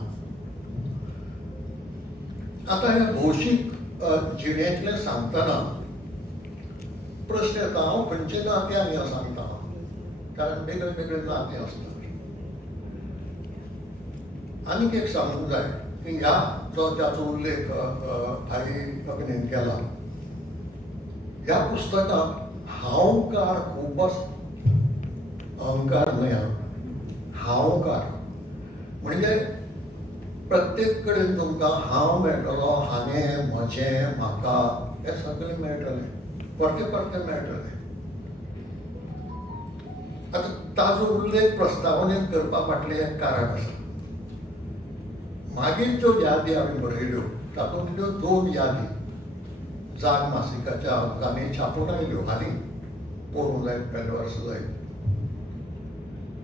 आतां ह्या भौशीक जिणेंतलें सांगतना प्रश्न येता हांव खंयचे नात्यान हें सांगता, कारण वेगळे वेगळे नाते आसतात. आनीक एक सांगूंक जाय की ह्या जो त्याचो उल्लेख भाई अग्नीन केला, ह्या पुस्तकांत हांवकार खूब आसा. अहंकार न्हय, हांवकार म्हणजे प्रत्येक कडेन तुमकां हांव मेळटलो, हांवें, म्हजें, म्हाका हें सगळें मेळटलें, परते परते मेळटलें. आतां ताजो उल्लेख प्रस्तावनेंत करपा फाटलें एक कारण आसा. मागीर ज्यो यादी हांवें बरयल्यो तातूंतल्यो 2 यादी जाग मासिकाच्या अंकांनी छापून आयल्यो, हालीं पळोवंक जाय, पयले वर्स जायत.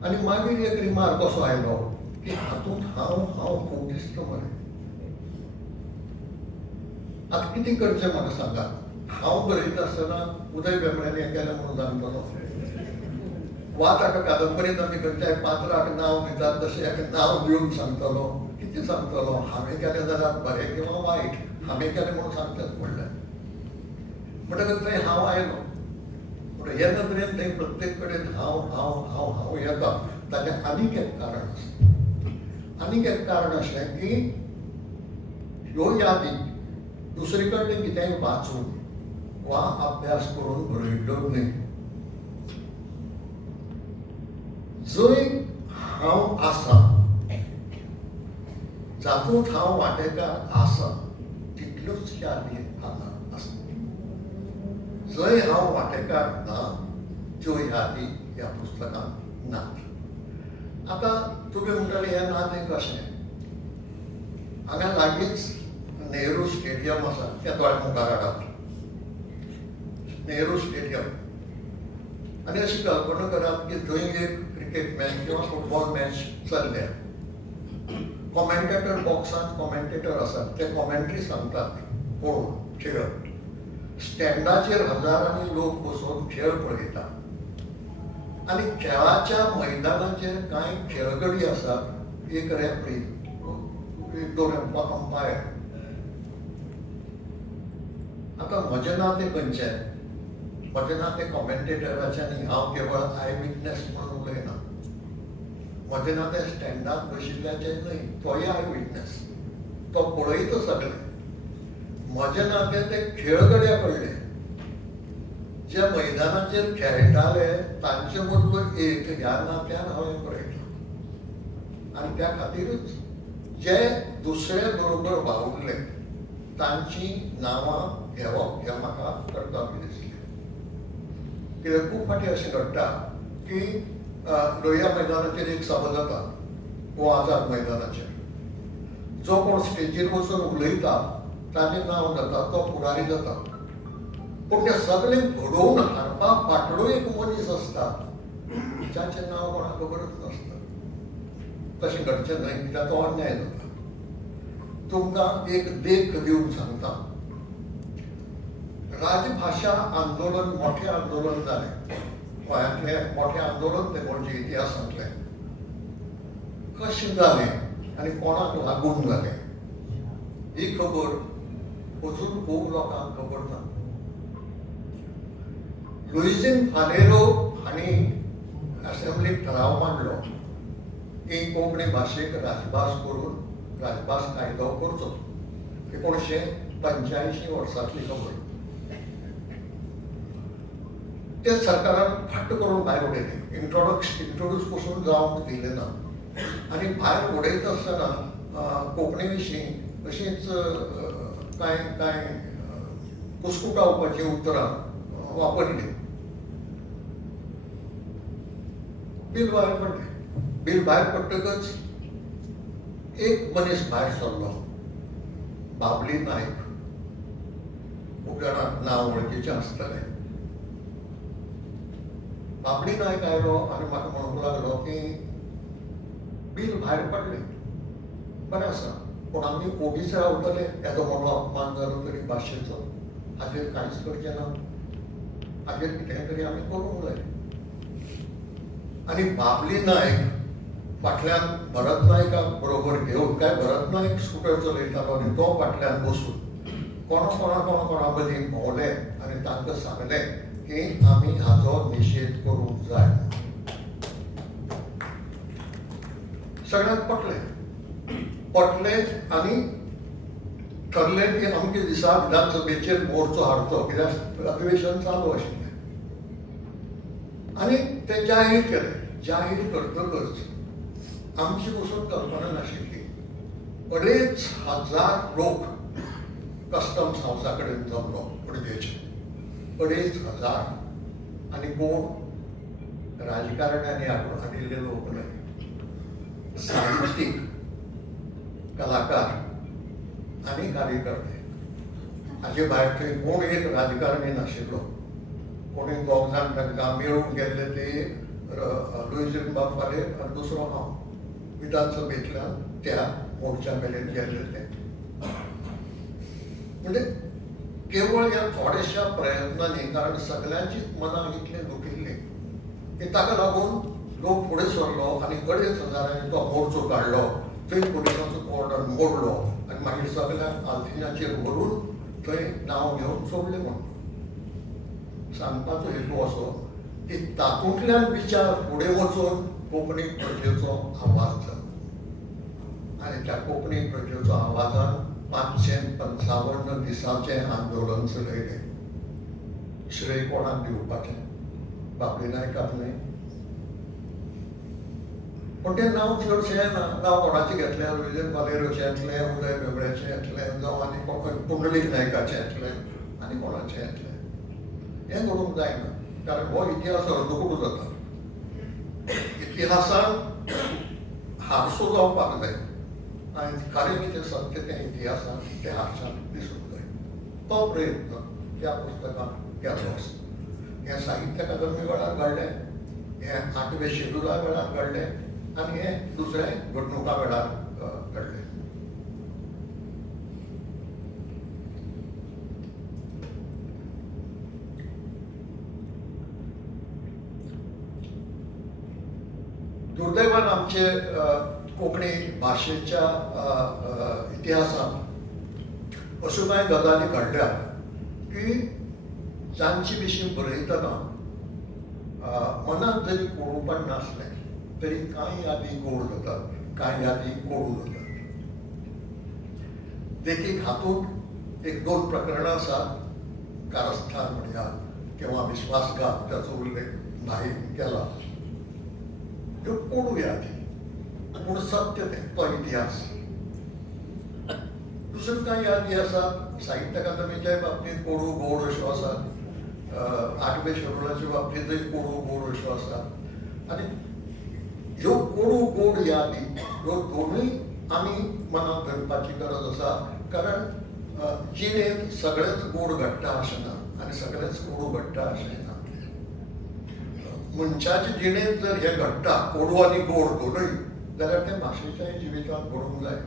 आनी मागीर एक रिमार्क असो आयलो की हातूंत हांव खूब दिसता मरे. आतां कितें करचें म्हाका सांगात. हांव बरयता आसतना उदय भेंब्रेन हें केलें म्हणून सांगतलो, वा ताका कादंबरींत आमी खंयच्याय पात्राक नांव दितात तशें हेका नांव दिवन सांगतलो. कितें सांगतलो, हांवें केलें जाल्यार बरें किंवा वायट, हांवें केलें म्हणून सांगतात म्हणलें. म्हणटकच थंय हांव आयलो. पूण हे नदरेन थंय प्रत्येक कडेन हांव येता. ताचें आनीक एक कारण आसा. आनीक एक कारण अशें की ह्यो यादी दुसरे कडेन कितेंय वाचून वा अभ्यास करून बरयल्ल्यो न्हय. जंय हांव आसा, जातूंत हांव वांटेकार आसा, तितल्योच यादी हांगा आसा. जंय हांव वांटेकार ना त्यो यादी ह्या पुस्तकांत नात. आतां तुमी म्हणटले हें ना तें कशें. हांगा लागींच नेहरू स्टेडियम आसा, त्या दोळ्या मुखार हाडात. नेहरू स्टेडियम आनी अशी कल्पना करात की थंय एक क्रिकेट मॅच किंवा फुटबॉल मॅच चल्ल्या. कॉमेंटेटर बॉक्सांत कॉमेंटेटर आसात, ते कॉमेंट्री सांगतात पळोवन खेळ. स्टँडाचेर हजारांनी लोक बसून खेळ पळयतात. आनी खेळाच्या मैदानाचेर कांय खेळगडी आसात, एक रेफ्री, एक 2 अंपायर. आतां म्हजें नातें खंयचें, म्हजें नातें कॉमेंटेटराचें न्ही. हांव केवळ आय विटनेस म्हणून उलयना. म्हजें नातें स्टँडाक बशिल्ल्याचें न्हय, तोय आय विटनेस, तो पळयता सगळें. म्हजें नातें तें खेळगड्या कडलें, जे मैदानाचेर खेळटाले तांचे बरोबर एक ह्या नात्यान हांवें पळयता. आणि त्या खातीरच जे दुसरे बरोबर वावुरले तांची नांवां घेवप हें म्हाका कर्तव्य दिसलें. कित्याक खूब फावटी अशें घडटा की लोहिया मैदानाचेर एक सभा जाता वो आझाद मैदानाचेर. जो कोण स्टेजीर वचून उलयता ताचें नांव जाता तो पुरारी जाता. पूण तें सगळें घडोवन हाडपाक फाटलो एक मनीस आसता जाचें नांव कोणाक खबरच नासता. तशें घडचें न्हय, कित्याक तो अन्याय जाता. तुमकां एक देख दिवंक सांगता. राजभाशा आंदोलन मोठें आंदोलन जालें गोंयांतलें मोठें आंदोलन तें गोंयच्या इतिहासांतलें. कशें जालें आनी कोणाक लागून जालें ही खबर अजून खूब लोकांक खबर ना. लुईझीन फालेरो हांणी असेंब्लीक ठराव मांडलो की कोंकणी भाशेक राजभास करून राजभास कायदो करचो. 1985 वर्सांतली खबर. ते सरकारान फट्ट करून भायर उडयलें. इंट्रोड्यूस पसून जावंक दिलें ना. आनी भायर उडयता आसतना कोंकणी विशीं अशींच कांय कुसकुटावपाची उतरां वापरली. बील भायर पडलें. बील भायर पडटकच एक मनीस भायर सरलो, बाबली नायक. खूब जाणांक नांव वळखीचें आसतलें. बाबली नायक आयलो आनी म्हाका म्हणूंक लागलो की बील भायर पडलें, बरें आसा, पूण आमी ओबीच रावतले. येदो व्हडलो अपमान जालो तरी भाशेचो, हाचेर कांयच करचें ना. हाचेर कितें तरी आमी करूंक जाय. आनी बाबली नायक फाटल्यान भरत नायकाक बरोबर घेवन, काय भरत नायक स्कूटर चलयतालो आनी तो फाटल्यान बसून कोणा मदीं भोंवले आनी तांकां सांगलें की आमी हाचो निशेध करूंक जाय. सगळ्यांक पटलें आनी ठरलें की अमके दिसा विधानसभेचेर मोर्चो हाडचो, कित्याक अधिवेशन चालू आशिल्लें. आनी ते जाहीर केलें. जाहीर करतकच आमची पसून कल्पना नाशिल्ली 2,500 लोक कस्टम्स हावसा कडेन जमलो पणजेचे. 2,500 आनी कोण राजकारण्यांनी हाडिल्ले लोक न्हय, साहित्यीक, कलाकार आनी कार्यकर्ते. हाचे भायर थंय कोण एक राजकारणी नाशिल्लो. कोणी दोग जाण तांकां मेळून गेल्ले ते लुईझीन फालेर आनी दुसरो हांव विधानसभेंतल्यान त्या मोर्चा मेरेन गेल्ले ते. म्हणजे केवळ ह्या थोड्याशा प्रयत्नांनी, कारण सगळ्यांचीच मनां इतली दुखिल्ली की ताका लागून लोक फुडें सरलो आनी 2,500 तो मोर्चो काडलो. थंय पुलिसांचो कॉर्डन मोडलो आनी मागीर सगळ्यांक आल्तिनाचेर व्हरून थंय नांव घेवन सोडलें. म्हणून सांगपाचो हेतू असो की तातूंतल्यान विचार फुडें वचून कोंकणी प्रजेचो आवाज जालो. आनी त्या कोंकणी प्रजेचो आवाजान 555 दिसांचें आंदोलन चलयलें. श्रेय कोणाक दिवपाचें? बाबली नायकाक न्हय. पूण तें नांव चडशें नांव कोणाचें घेतलें? लुईझीन फालेरोचें येतलें, उदय भेंब्रेचें येतलें, जावं आनी पुंडलीक नायकाचें येतलें, आनी कोणाचें येतलें. हें करूंक जायना, कारण हो इतिहास अर्दकुटो जाता. इतिहासान हारसो जावपाक जाय आनी खरें कितें सत्य तें इतिहासांत तें हारशांत दिसूंक जाय. तो प्रयत्न ह्या पुस्तकांत केल्लो आसा. हें साहित्य अकादमी वेळार घडलें, हें 8वें शेड्युला वेळार घडलें आनी हें दुसऱ्या घडणुका वेळार घडलें. दुर्दैवान आमचे कोंकणी भाशेच्या इतिहासांत अश्यो कांय गजाली घडल्या की जांचे विशीं बरयतना मनाक जरी कोडूपण नासलें तरी कांय यादी गोड जातात, कांय यादी कोडू जातात. देखीक हातूंत 1-2 प्रकरणां आसात. कारस्थान म्हणया किंवा विश्वासघात, त्याचो उल्लेख भाई केला. त्यो कोडू यादी पूण सत्य तें तो इतिहास. दुसऱ्यो कांय यादी आसात साहित्य अकादमीच्या बाबतींत कोडू गोड अश्यो आसात, 8वें शेड्युलाच्या बाबतींतय कोडू गोड अश्यो आसात. आनी ह्यो कोडू गोड यादी ह्यो दोनूय आमी मनांत धरपाची गरज आसा. कारण जिणेंत सगळेंच गोड घडटा अशें ना आनी सगळेंच कोडू घडटा अशें ना. मनशाच्या जिणेंत जर हें घडटा कोडू आनी गोड दोनूय जाल्यार तें भाशेच्याय जिवितांत घडूंक जाय.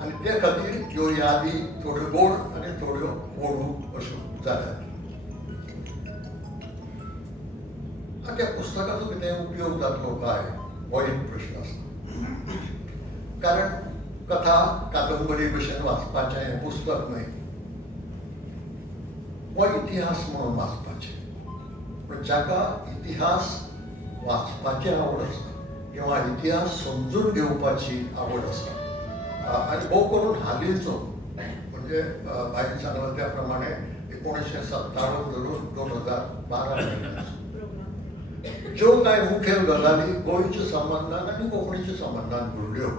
आनी ते खातीर ह्यो यादी थोड्यो गोड आनी थोड्यो कोडू अश्यो जाल्यात. आनी त्या पुस्तकाचो कितें उपयोग जातलो काय हो एक प्रश्न आसा. कारण कथा कादंबरी भशेन वाचपाचें हें पुस्तक न्हय, हो इतिहास म्हणून वाचपाचें. पूण जाका इतिहास वाचपाची आवड आसा किंवा इतिहास समजून घेवपाची आवड आसा आनी भोव करून हालींचो म्हणजे भाईन सांगला त्या प्रमाणे 1957 धरून 2012 ज्यो कांय मुखेल गजाली गोंयच्या संबंदान आनी कोंकणीच्या संबंदान घडल्यो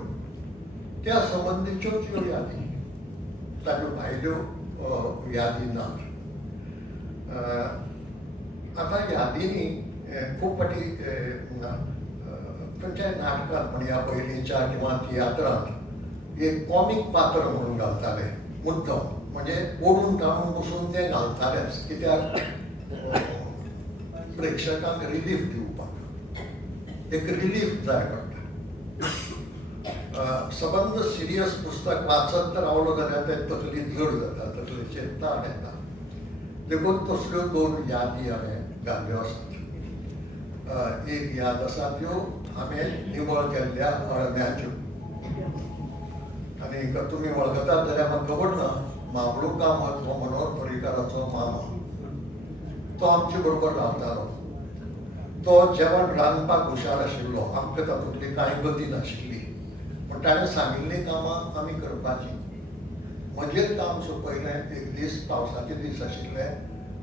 त्या संबंदीच्योच ह्यो यादी, ताच्यो भायल्यो यादी नात. आतां यादींनी खूब फाटी खंयच्याय नाटकांत म्हणया पयलींच्या किंवा तियात्रांत एक कॉमीक पात्र म्हणून घालताले मुद्दम, म्हणजे ओडून ताणून बसून ते घालतालेच कित्याक प्रेक्षकांक रिलीफ दिवपाक, एक रिलीफ जाय पडटा. सबंद सिरियस पुस्तक वाचत तर रावलो जाल्यार ते तकली जड जाता, तकलेचेर ताण येता. देखून तसल्यो दोन यादी हांवें घाल्ल्यो आसात. एक याद आसा त्यो हांवें निवळ केल्ल्या अळम्याच्यो. आनी तुमी वळखतात जाल्यार म्हाका खबर ना, मामलू कामत हो मनोहर पर्रीकाराचो मामा, तो आमचे बरोबर रावतालो. तो जेवण रांदपाक हुशार आशिल्लो, आमकां तातूंतली कांय गती नाशिल्ली, पूण ताणें सांगिल्लीं कामां आमी करपाचीं. म्हजें काम सोंपयलें. एक दीस पावसाचे दीस आशिल्ले,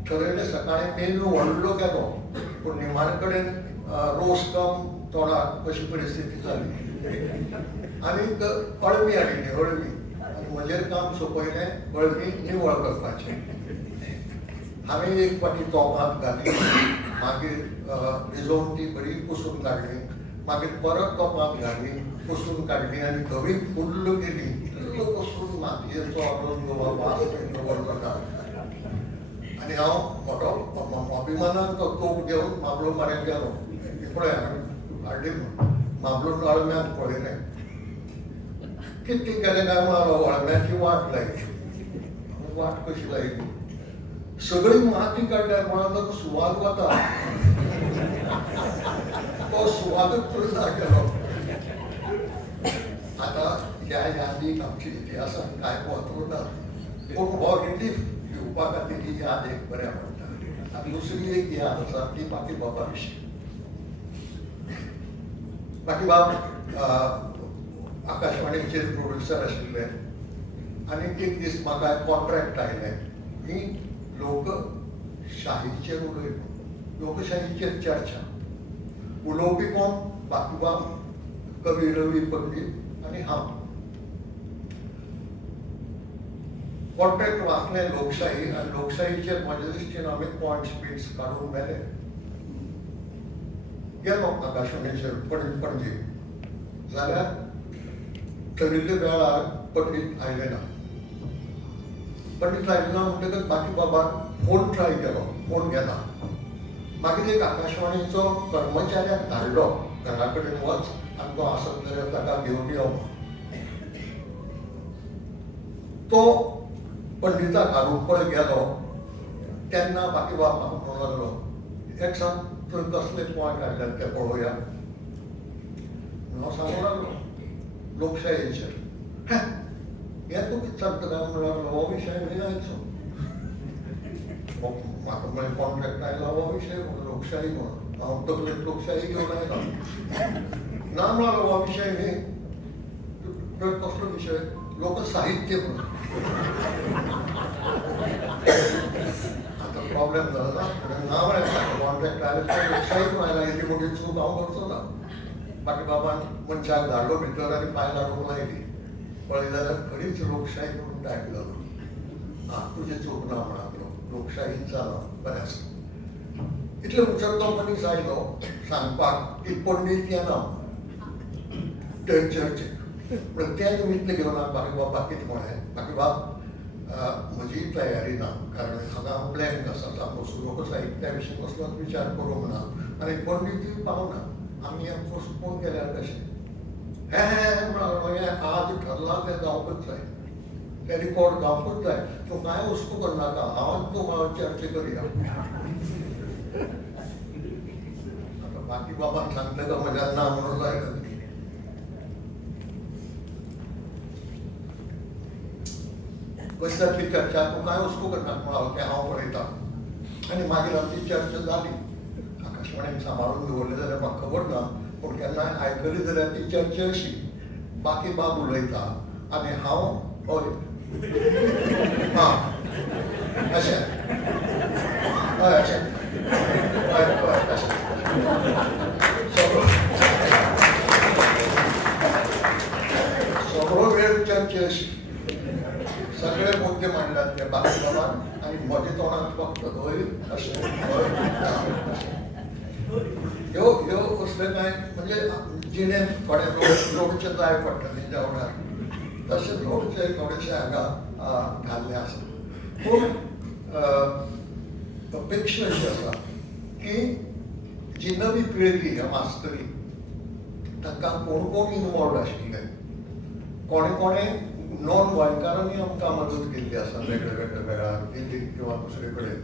ठरयलें सकाळीं मेनू व्हडलो केलो, पूण निमाणे कडेन रोस कम तोंडाक अशी परिस्थिती जाली आनीक अळमी हाडिल्ली, अळमी. आनी म्हजें काम सोंपयलें अळमी निवळ करपाचें. हांवें एक फावटी तोपांत घातली, मागीर भिजोवन ती बरी पुसून काडली, मागीर परत तोपांत घातली, पुसून काडली आनी धवी फुल्ल गेली. इतलो पसून मातयेचो वास खबर जाता. आनी हांव मोठो अभिमानान तो तोप घेवन मामलो मारेक गेलो. पळय हांवें हाडली मामलो अळम्याक पळयलें. कितें केलें काय म्हळ्यार अळम्याची वाट लायली. वाट कशी लायली? सगळी माती काडल्यार म्हळ्यार सुवाद वता, तो सुवादच ना केलो. आतां ह्या यादीक आमच्या इतिहासान कांय म्हत्व ना, पूण हो रिलीफ दिवपा खातीर ही याद एक बऱ्या पडटा. आनी दुसरी एक याद आसा ती बाकी बाबा विशीं. बाकी बाब आकाशवाणीचेर प्रोड्युसर आशिल्ले आनी एक दीस म्हाका कॉन्ट्रॅक्ट आयलें की लोकशाहीचेर उलय, लोकशाहीचेर चर्चा. उलोवपी कोण? बाकीबाब, कवी रवी पंडीत आनी हांव. कॉन्ट्रॅक्ट वाचलें लोकशाही आनी लोकशाहीचेर म्हजे दृश्टीन हांवें पॉयंट्स बिट्स काडून मेले. गेलो आकाशवाणीचेर पणजे, जाल्यार ठरिल्ल्या वेळार पंडीत आयले ना. पंडीत आयले ना म्हणटकच बाकी बाबान फोन ट्राय केलो, फोन घेना. मागीर एक आकाशवाणीचो कर्मचाऱ्याक धाडलो, घरा कडेन वच आनी तो आसत जाल्यार ताका घेवन यो. तो पंडिताक हाडून पळय गेलो तेन्ना बाकी बाब म्हाका म्हणूंक लागलो, एक सांग तुवें कसले पॉयंट हाडल्यात ते पळोवया. हांव सांगूंक लागलो लोकशाहीचेर. हें तूं कितें सांगता काय म्हणूंक लागलो, हो विशय न्हय म्हाका म्हळें कॉन्ट्रॅक्ट आयला हो विशय म्हणून लोकशाही म्हणून. हांव तकलेंत लोकशाही घेवन आयला ना म्हणलो हो विशय न्ही. तर कसलो विशय? लोकसाहित्य म्हणून. आतां प्रॉब्लेम जाला ना, ना म्हळें कॉन्ट्रॅक्ट आयले लोकशाही आयला हेची मोठी चूक हांव करचो ना. बाकी बाबान मनशाक धाडलो भितर आनी पांय लाडूंक लायली. पळय जाल्यार खरीच लोकशाही म्हणून टायप जालो. तुजें चूक ना म्हणलो, लोकशाही जाला बरें आसा. इतले मुसळ तो मनीस आयलो सांगपाक की पंडीत येना चर्चेक. पण त्या निमित्त घेवन बाकी बाबा कितें म्हळें, बाकी बाब म्हजी तयारी ना, कारण हांगा ब्लँक आसा, सामको लोकसाहित्या विशीं कसलोच विचार करूंक ना आनी पंडीतूय पावना. आमी पोस्टपोन केल्यार कशें? हे म्हणालो हें आज ठरलां तें जावंकच जाय, तें रिकॉर्ड जावंकच जाय. तूं कांय वस्तू करनाका, हांव तूं चर्चा करया. आतां बाकी बाबाक सांगता का म्हज्यान ना म्हणून लायला. बसल्यातली चर्चा तूं कांय वस्तू करनाका म्हणालो तें हांव पळयतां. आनी मागीर आमची चर्चा जाली. आकाशवाणीन सांबाळून दवरली जाल्यार म्हाका खबर ना, पूण केन्नाय आयकली जाल्यार ती चर्चा अशी, बाकी बाब उलयता आनी हांव हय अशें हय अशें हय हय अशें सगळो वेळ चर्चा अशी. सगळे मुद्दे मांडल्यात ते बाकी बाबान आनी म्हज्या तोंडात फक्त हय अशें हय. ह्यो असले कांय म्हणजे जिणेंत थोडे लोडचे जाय पडटा तेंच्या वांगडा, तशें लोडचे थोडेशे हांगा घाल्ले आसा. पूण अपेक्षा अशी आसा की जी नवी पिळगी मास्तरी ताका कोण कोण इनवॉल्ड आशिल्ले, कोणे कोणे नॉन गोंयकारांनी आमकां मदत केल्ली आसा वेगळ्या वेगळ्या वेळार दिल्लीक किंवा दुसरे कडेन.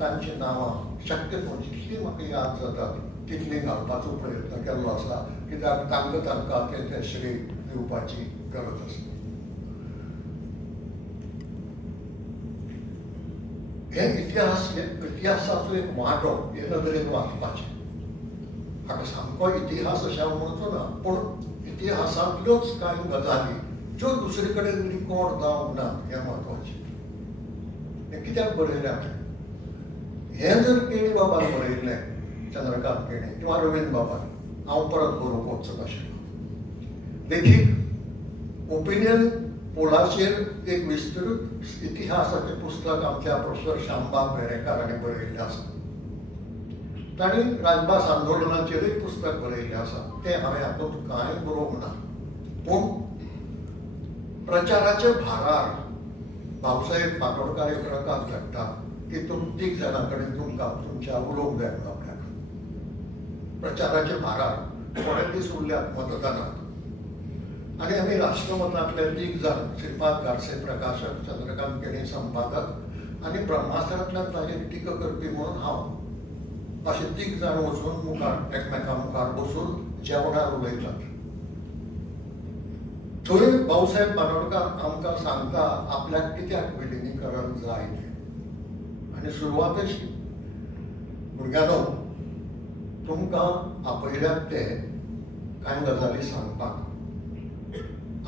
तांची नांवां शक्य जितली म्हाका याद जाता तितली घालपाचो प्रयत्न केल्लो आसा, कित्याक तांकां तें श्रेय दिवपाची गरज आसा. हे इतिहासाचो एक वांटो हे नदरेन वाचपाचें. हाका सामको इतिहास अशें हांव म्हणचो ना, पूण इतिहासांतल्योच कांय गजाली ज्यो दुसरे कडेन रिकॉर्ड जावंक ना हें म्हत्वाचें. हें कित्याक बरयल्यां हें जर केणी बाबान बरयल्लें, चंद्रकांत केणी किंवा रवींद्र बाबान, हांव परत बरोवंक वचत आशिल्लो. देखीक ओपिनियन पोलाचेर एक विस्तृत इतिहासाचें पुस्तक आमच्या प्रोफेसर श्यामबाब वेरेकारांनी बरयल्लें आसा. तांणी राजभास आंदोलनाचेरूय पुस्तक बरयल्लें आसा. तें हांवें हातूंत कांय बरोवंक ना, पूण प्रचाराच्या भारार भाऊसाहेब बांदोडकार एक रकाद धाडटा की तीग जाणां कडेन तुमकां तुमच्या उलोवंक जाय आपल्याक. प्रचाराच्या भारार थोडे दीस उरल्यात मतदानाक आनी आमी राष्ट्रमतांतले तीग जाण, श्रीपाद गाडसे प्रकाशक, चंद्रकांत केणी संपादक आनी ब्रह्मास्त्रांतल्यान ताचेर टिका करपी म्हणून हांव, अशे तीग जाण वचून मुखार एकमेकां मुखार बसून जेवणार उलयतात. थंय भाऊसाहेब बांदोडकार आमकां सांगता आपल्याक कित्याक विलिनीकरण जाय तें. आनी सुरवात अशी, भुरग्यांनो तुमकां आपयल्यात ते कांय गजाली सांगपाक.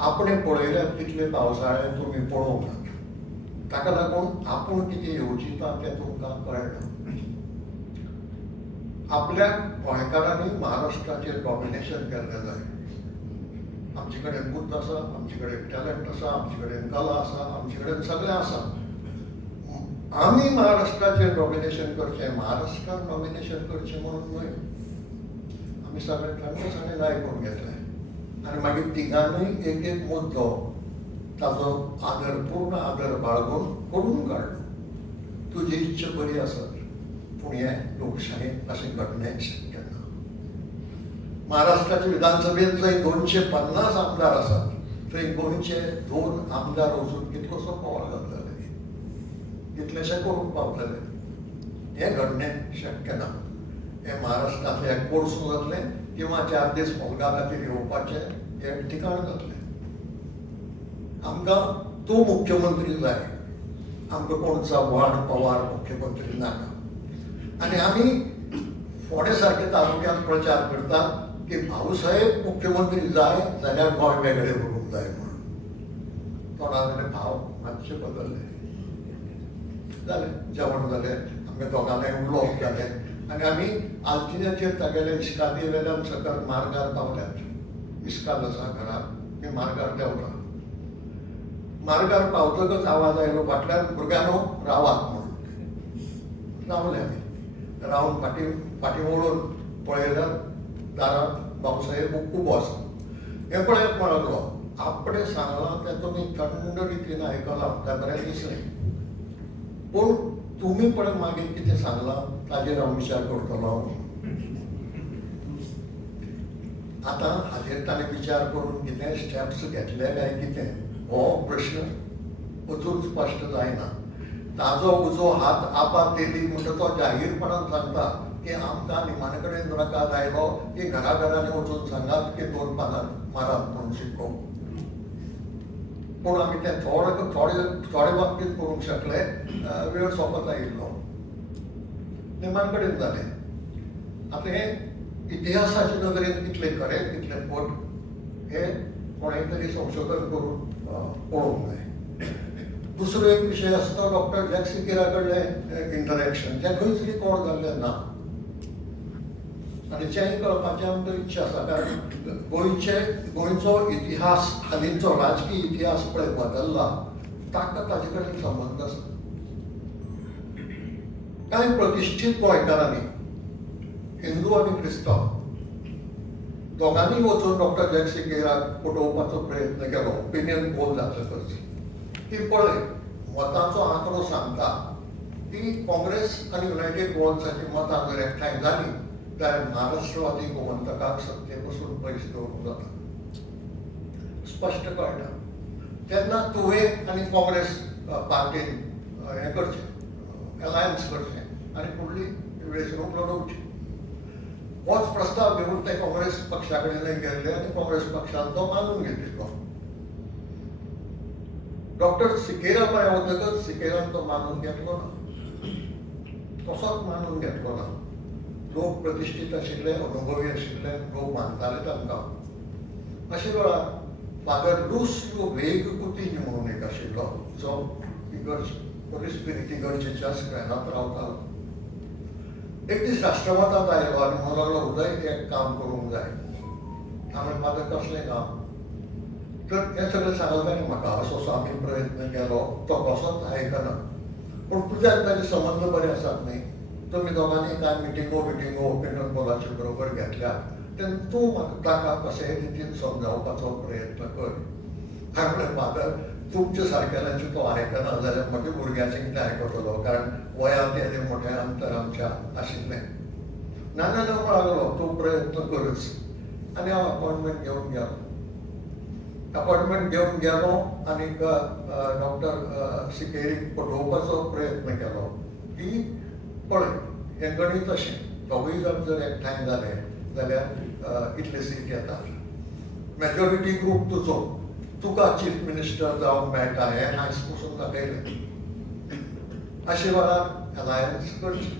आपणे पळयल्यात तितले पावसाळे तुमी पळोवंक नात, ताका लागून आपूण कितें येवजिता तें तुमकां कळना. आपल्याक गोंयकारांनी महाराष्ट्राचेर डॉमिनेशन केल्लें जाय. आमचे कडेन बुद्ध आसा, आमचे कडेन टॅलंट आसा, आमचे कडेन कला आसा, आमचे कडेन सगळें आसा. आमी महाराष्ट्राचेर डॉमिनेशन करचें, महाराष्ट्रान डॉमिनेशन करचें म्हणून न्हय. आमी सगळे थंडसाणेन आयकून घेतलें आनी मागीर तिगांनी एक एक मुद्दो ताजो आदर पूर्ण आदर बाळगून करून काडलो. तुजी इच्छा बरी आसत, पूण हें लोकशायेंत अशें घडणें शक्य ना. महाराष्ट्राच्या विधानसभेत जंय 250 आमदार आसात, थंय गोंयचे 2 आमदार वचून कितलोसो पावल घालतले, कितलेशे करूंक पावतले. हें घडणें शक्य ना. हें महाराष्ट्रांतलें एक कोर्सू जातलें किंवा 4 दीस मोलगा खातीर येवपाचें हें ठिकाण जातलें. आमकां तूं मुख्यमंत्री जाय, आमकां कोण चव्हाण पवार मुख्यमंत्री नाका. आनी आमी फोंडे सारके तालुक्यांत प्रचार करतात की भाऊसाहेब मुख्यमंत्री जाय जाल्यार गोंय वेगळें करूंक जाय म्हणून. तोंडावयले भाव मातशे बदलले. जालें जेवण जालें, आमगे दोगांय उलोवप जालें आनी आमी आल्तिनेचेर तागेले इश्कादी वेल्यान सकल मार्गार पावल्यात. इश्काद आसा घराक, मी मार्गार देंवता. मार्गार पावतकच आवाज आयलो फाटल्यान, भुरग्यांनो रावात म्हणून. रावले आमी. रावन फाटीं वळून पळयल्यार दारांत बावसाहेब उबो आसा. हे पळयत म्हणलो, आपणे सांगलां तें तुमी थंड रितीन आयकलां, तें बरें दिसलें. पूण तुमी पळय मागीर कितें सांगलां ताजेर हांव विचार करतलो. आतां हाजेर ताणें विचार करून कितें स्टेप्स घेतले काय कितें हो प्रश्न अजून स्पश्ट जायना. ताजो उजो हात आपात तेली म्हणटा तो जाहीरपणान सांगता की आमकां निमाणे कडेन नकाद आयलो की घराघरांनी वचून सांगात की 2 पानार मारात म्हणून शिक्को. पूण आमी तें थोडे बाबतींत करूंक शकले. वेळ सोंपत आयिल्लो, निमाणे कडेन जालें. आतां हें इतिहासाचे नदरेन कितलें खरें कितलें खोट हें कोणेय तरी संशोधन करून पळोवंक जाय. दुसरो एक विशय आसा तो डॉक्टर जॅक सिकेरा कडलें इंटरॅक्शन, जें खंयच रिकॉर्ड जाल्लें ना. आनी तेंय कळपाची आमकां इच्छा आसा, कारण गोंयचो इतिहास हालींचो राजकीय इतिहास पळय बदलला, ताका ताजे कडेन संबंद आसा. कांय प्रतिश्ठीत गोंयकारांनी, हिंदू आनी क्रिस्तांव दोगांनी वचून डॉक्टर जॅक सिकेराक पटोवपाचो प्रयत्न केलो ओपिनियन पोल जातकच. ती पळय मतांचो आंकडो सांगता की काँग्रेस आनी युनायटेड गोवन्साची मतां जर एकठांय जाली जाल्यार महाराष्ट्रवादी गोमंतकाक सत्ते पासून पयस दवरूंक जाता. स्पश्ट कळटा. तेन्ना तुवें आनी काँग्रेस पार्टीन हें करचें, एलायन्स करचें आनी फुडली वेंचणूक लडोवची. होच प्रस्ताव घेवन ते काँग्रेस पक्षा कडेन गेल्ले आनी काँग्रेस पक्षान तो मानून घेतिल्लो. डॉक्टर सिकेरा पळय वतकच सिकेरान तो मानून घेतलो ना. तसोच मानून घेतलो ना. लोक प्रतिश्ठीत आशिल्ले, अनुभवी आशिल्ले, लोक मानताले तांकां. अशे वेळार फादर लुसियो वेग कुतिन्यो म्हणून एक आशिल्लो, जो इगर्जेच्या स्क्वेरांत रावतालो. एक दीस राष्ट्रमतांत आयलो आनी म्हणूंक लागलो, उदय एक काम करूंक जाय. हांवें फादर कसलें काम? तर हें सगळें सांगलें ताणें म्हाका. असो आमी प्रयत्न केलो, तो कसोच आयकना. पूण तुज्याक ताजे संबंद बरे आसात न्ही. तुमी दोगांनी कांय मिटिंगो ओपिनियन पोलाचे बरोबर घेतल्या, तेन्ना तूं म्हाका ताका कशेय रितीन समजावपाचो प्रयत्न कर. हांवें म्हणलें फादर तुमच्या सारकेल्यांचे तो आयकना जाल्यार म्हज्या भुरग्याचें कितें आयकतलो, कारण वयांत येदें मोठें अंतर आमच्या आशिल्लें. ना म्हणूंक लागलो तूं प्रयत्न करच. आनी हांव अपॉयंटमेंट घेवन गेलो. अपॉयंटमेंट घेवन गेलो आनी डॉक्टर सिकेरीक पटोवपाचो प्रयत्न केलो की पळय हें गणीत अशें, दोगूय जाण जर एकठांय जाले जाल्यार इतले सीट येता. मेजॉरिटी ग्रूप तुजो, तुका चीफ मिनिस्टर जावंक मेळटा हें आयज पसून दाखयलें. अशे वेळार अलायन्स करची.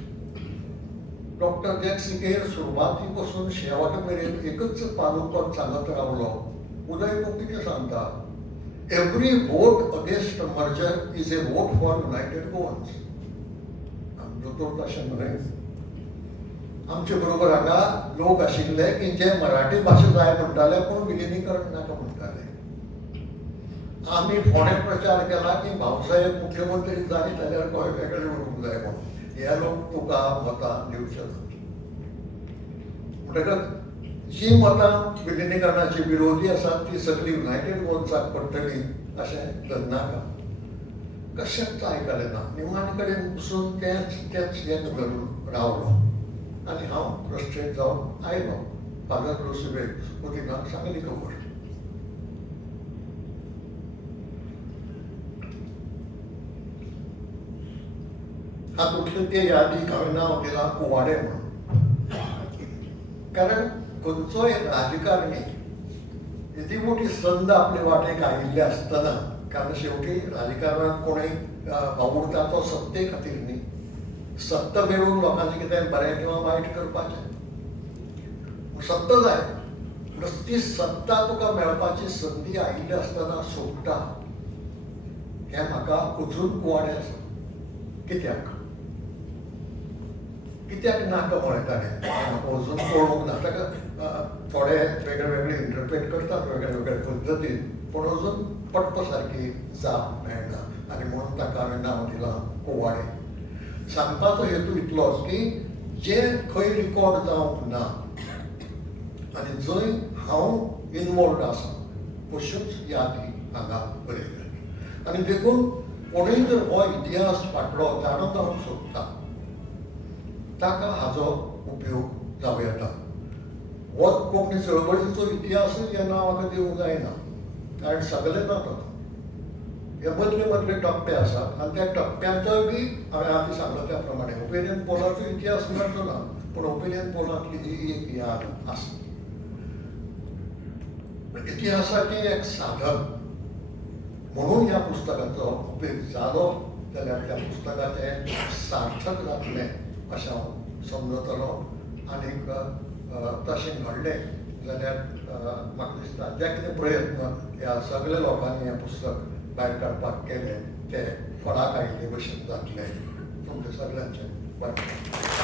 डॉक्टर जॅक सिकेर सुरवाती पासून शेवट मेरेन एकच पालोपद सांगत रावलो. उदय तूं कितें सांगता? Every vote against merger is a vote for United Goans. दोतोर तशें न्हय. आमचे बरोबर हांगा लोक आशिल्ले की जे मराठी भाशा जाय म्हणटाले पूण विलिनीकरण नाका म्हणटाले. आमी फोंड्यां प्रचार केला की भाऊसाहेब मुख्यमंत्री जाले जाल्यार गोंय वेगळें उरूंक जाय म्हणून. हे लोक तुका मतां दिवचे ना. म्हणटकच जी मतां विलिनीकरणाची विरोधी आसात ती सगळी युनायटेड गोवन्साक पडटली अशें धरनाका. कशेंच आयकलें ना. निमाणे कडेन बसून तेंच हें धरून रावलो आनी हांव फ्रस्ट्रेट जावन आयलो. फादर लुसियो कुतिन्याक सांगली खबर. हातूंतले ते यादीक हांवें नांव दिलां कुवाडे म्हणून. कारण खंयचोय राजकारणी इतली मोठी संद आपले वाटेक आयिल्ले आसतना, कारण शेवटी राजकारणांत कोणूय वावुरता तो सत्ते खातीर न्ही. सत्ता मेळून लोकांचें कितें बरें किंवा वायट करपाचें. सत्ता जाय, ती सत्ता तुका मेळपाची संदी आयिल्ली आसतना सोडटा हें म्हाका अजून कुवाडे आसा. कित्याक? कित्याक नाका म्हळें ताणें अजून पळोवंक ना. ताका थोडे वेगळे वेगळे इंटरप्रेट करतात वेगळे वेगळे पद्दतीन, पूण अजून पट्ट सारकी जाप मेळना आनी म्हणून ताका हांवें नांव दिलां कोवाडे. सांगपाचो हेतू इतलोच की जें खंय रिकॉर्ड जावंक ना आनी जंय हांव इनवॉल्ड आसा अश्योच यादी हांगा बरयल्यात. आनी देखून कोणूय जर हो इतिहास फाटलो जाणून जावंक सोदता ताका हाचो उपयोग जावं येता. हो कोंकणी चळवळीचो इतिहासूय ह्या नांवाक दिवंक जायना, कारण सगळें ना ताका. हे मदले मदले टप्पे आसात आनी त्या टप्प्यांचोय बी हांवें आतां सांगलो त्या प्रमाणे ओपिनियन पोलाचो इतिहास मेळचो ना, पूण ओपिनियन पोलांतली ही एक याद आसा. इतिहासाचें एक साधन म्हणून ह्या पुस्तकाचो उपेग जालो जाल्यार त्या पुस्तकाचें सार्थक जातलें अशें हांव समजतलो. आनीक तशें घडलें जाल्यार म्हाका दिसता जे कितें प्रयत्न ह्या सगळ्या लोकांनी हें पुस्तक भायर काडपाक केले ते फळाक आयिल्ले भशेन जातले. तुमचे सगळ्यांचे बरें.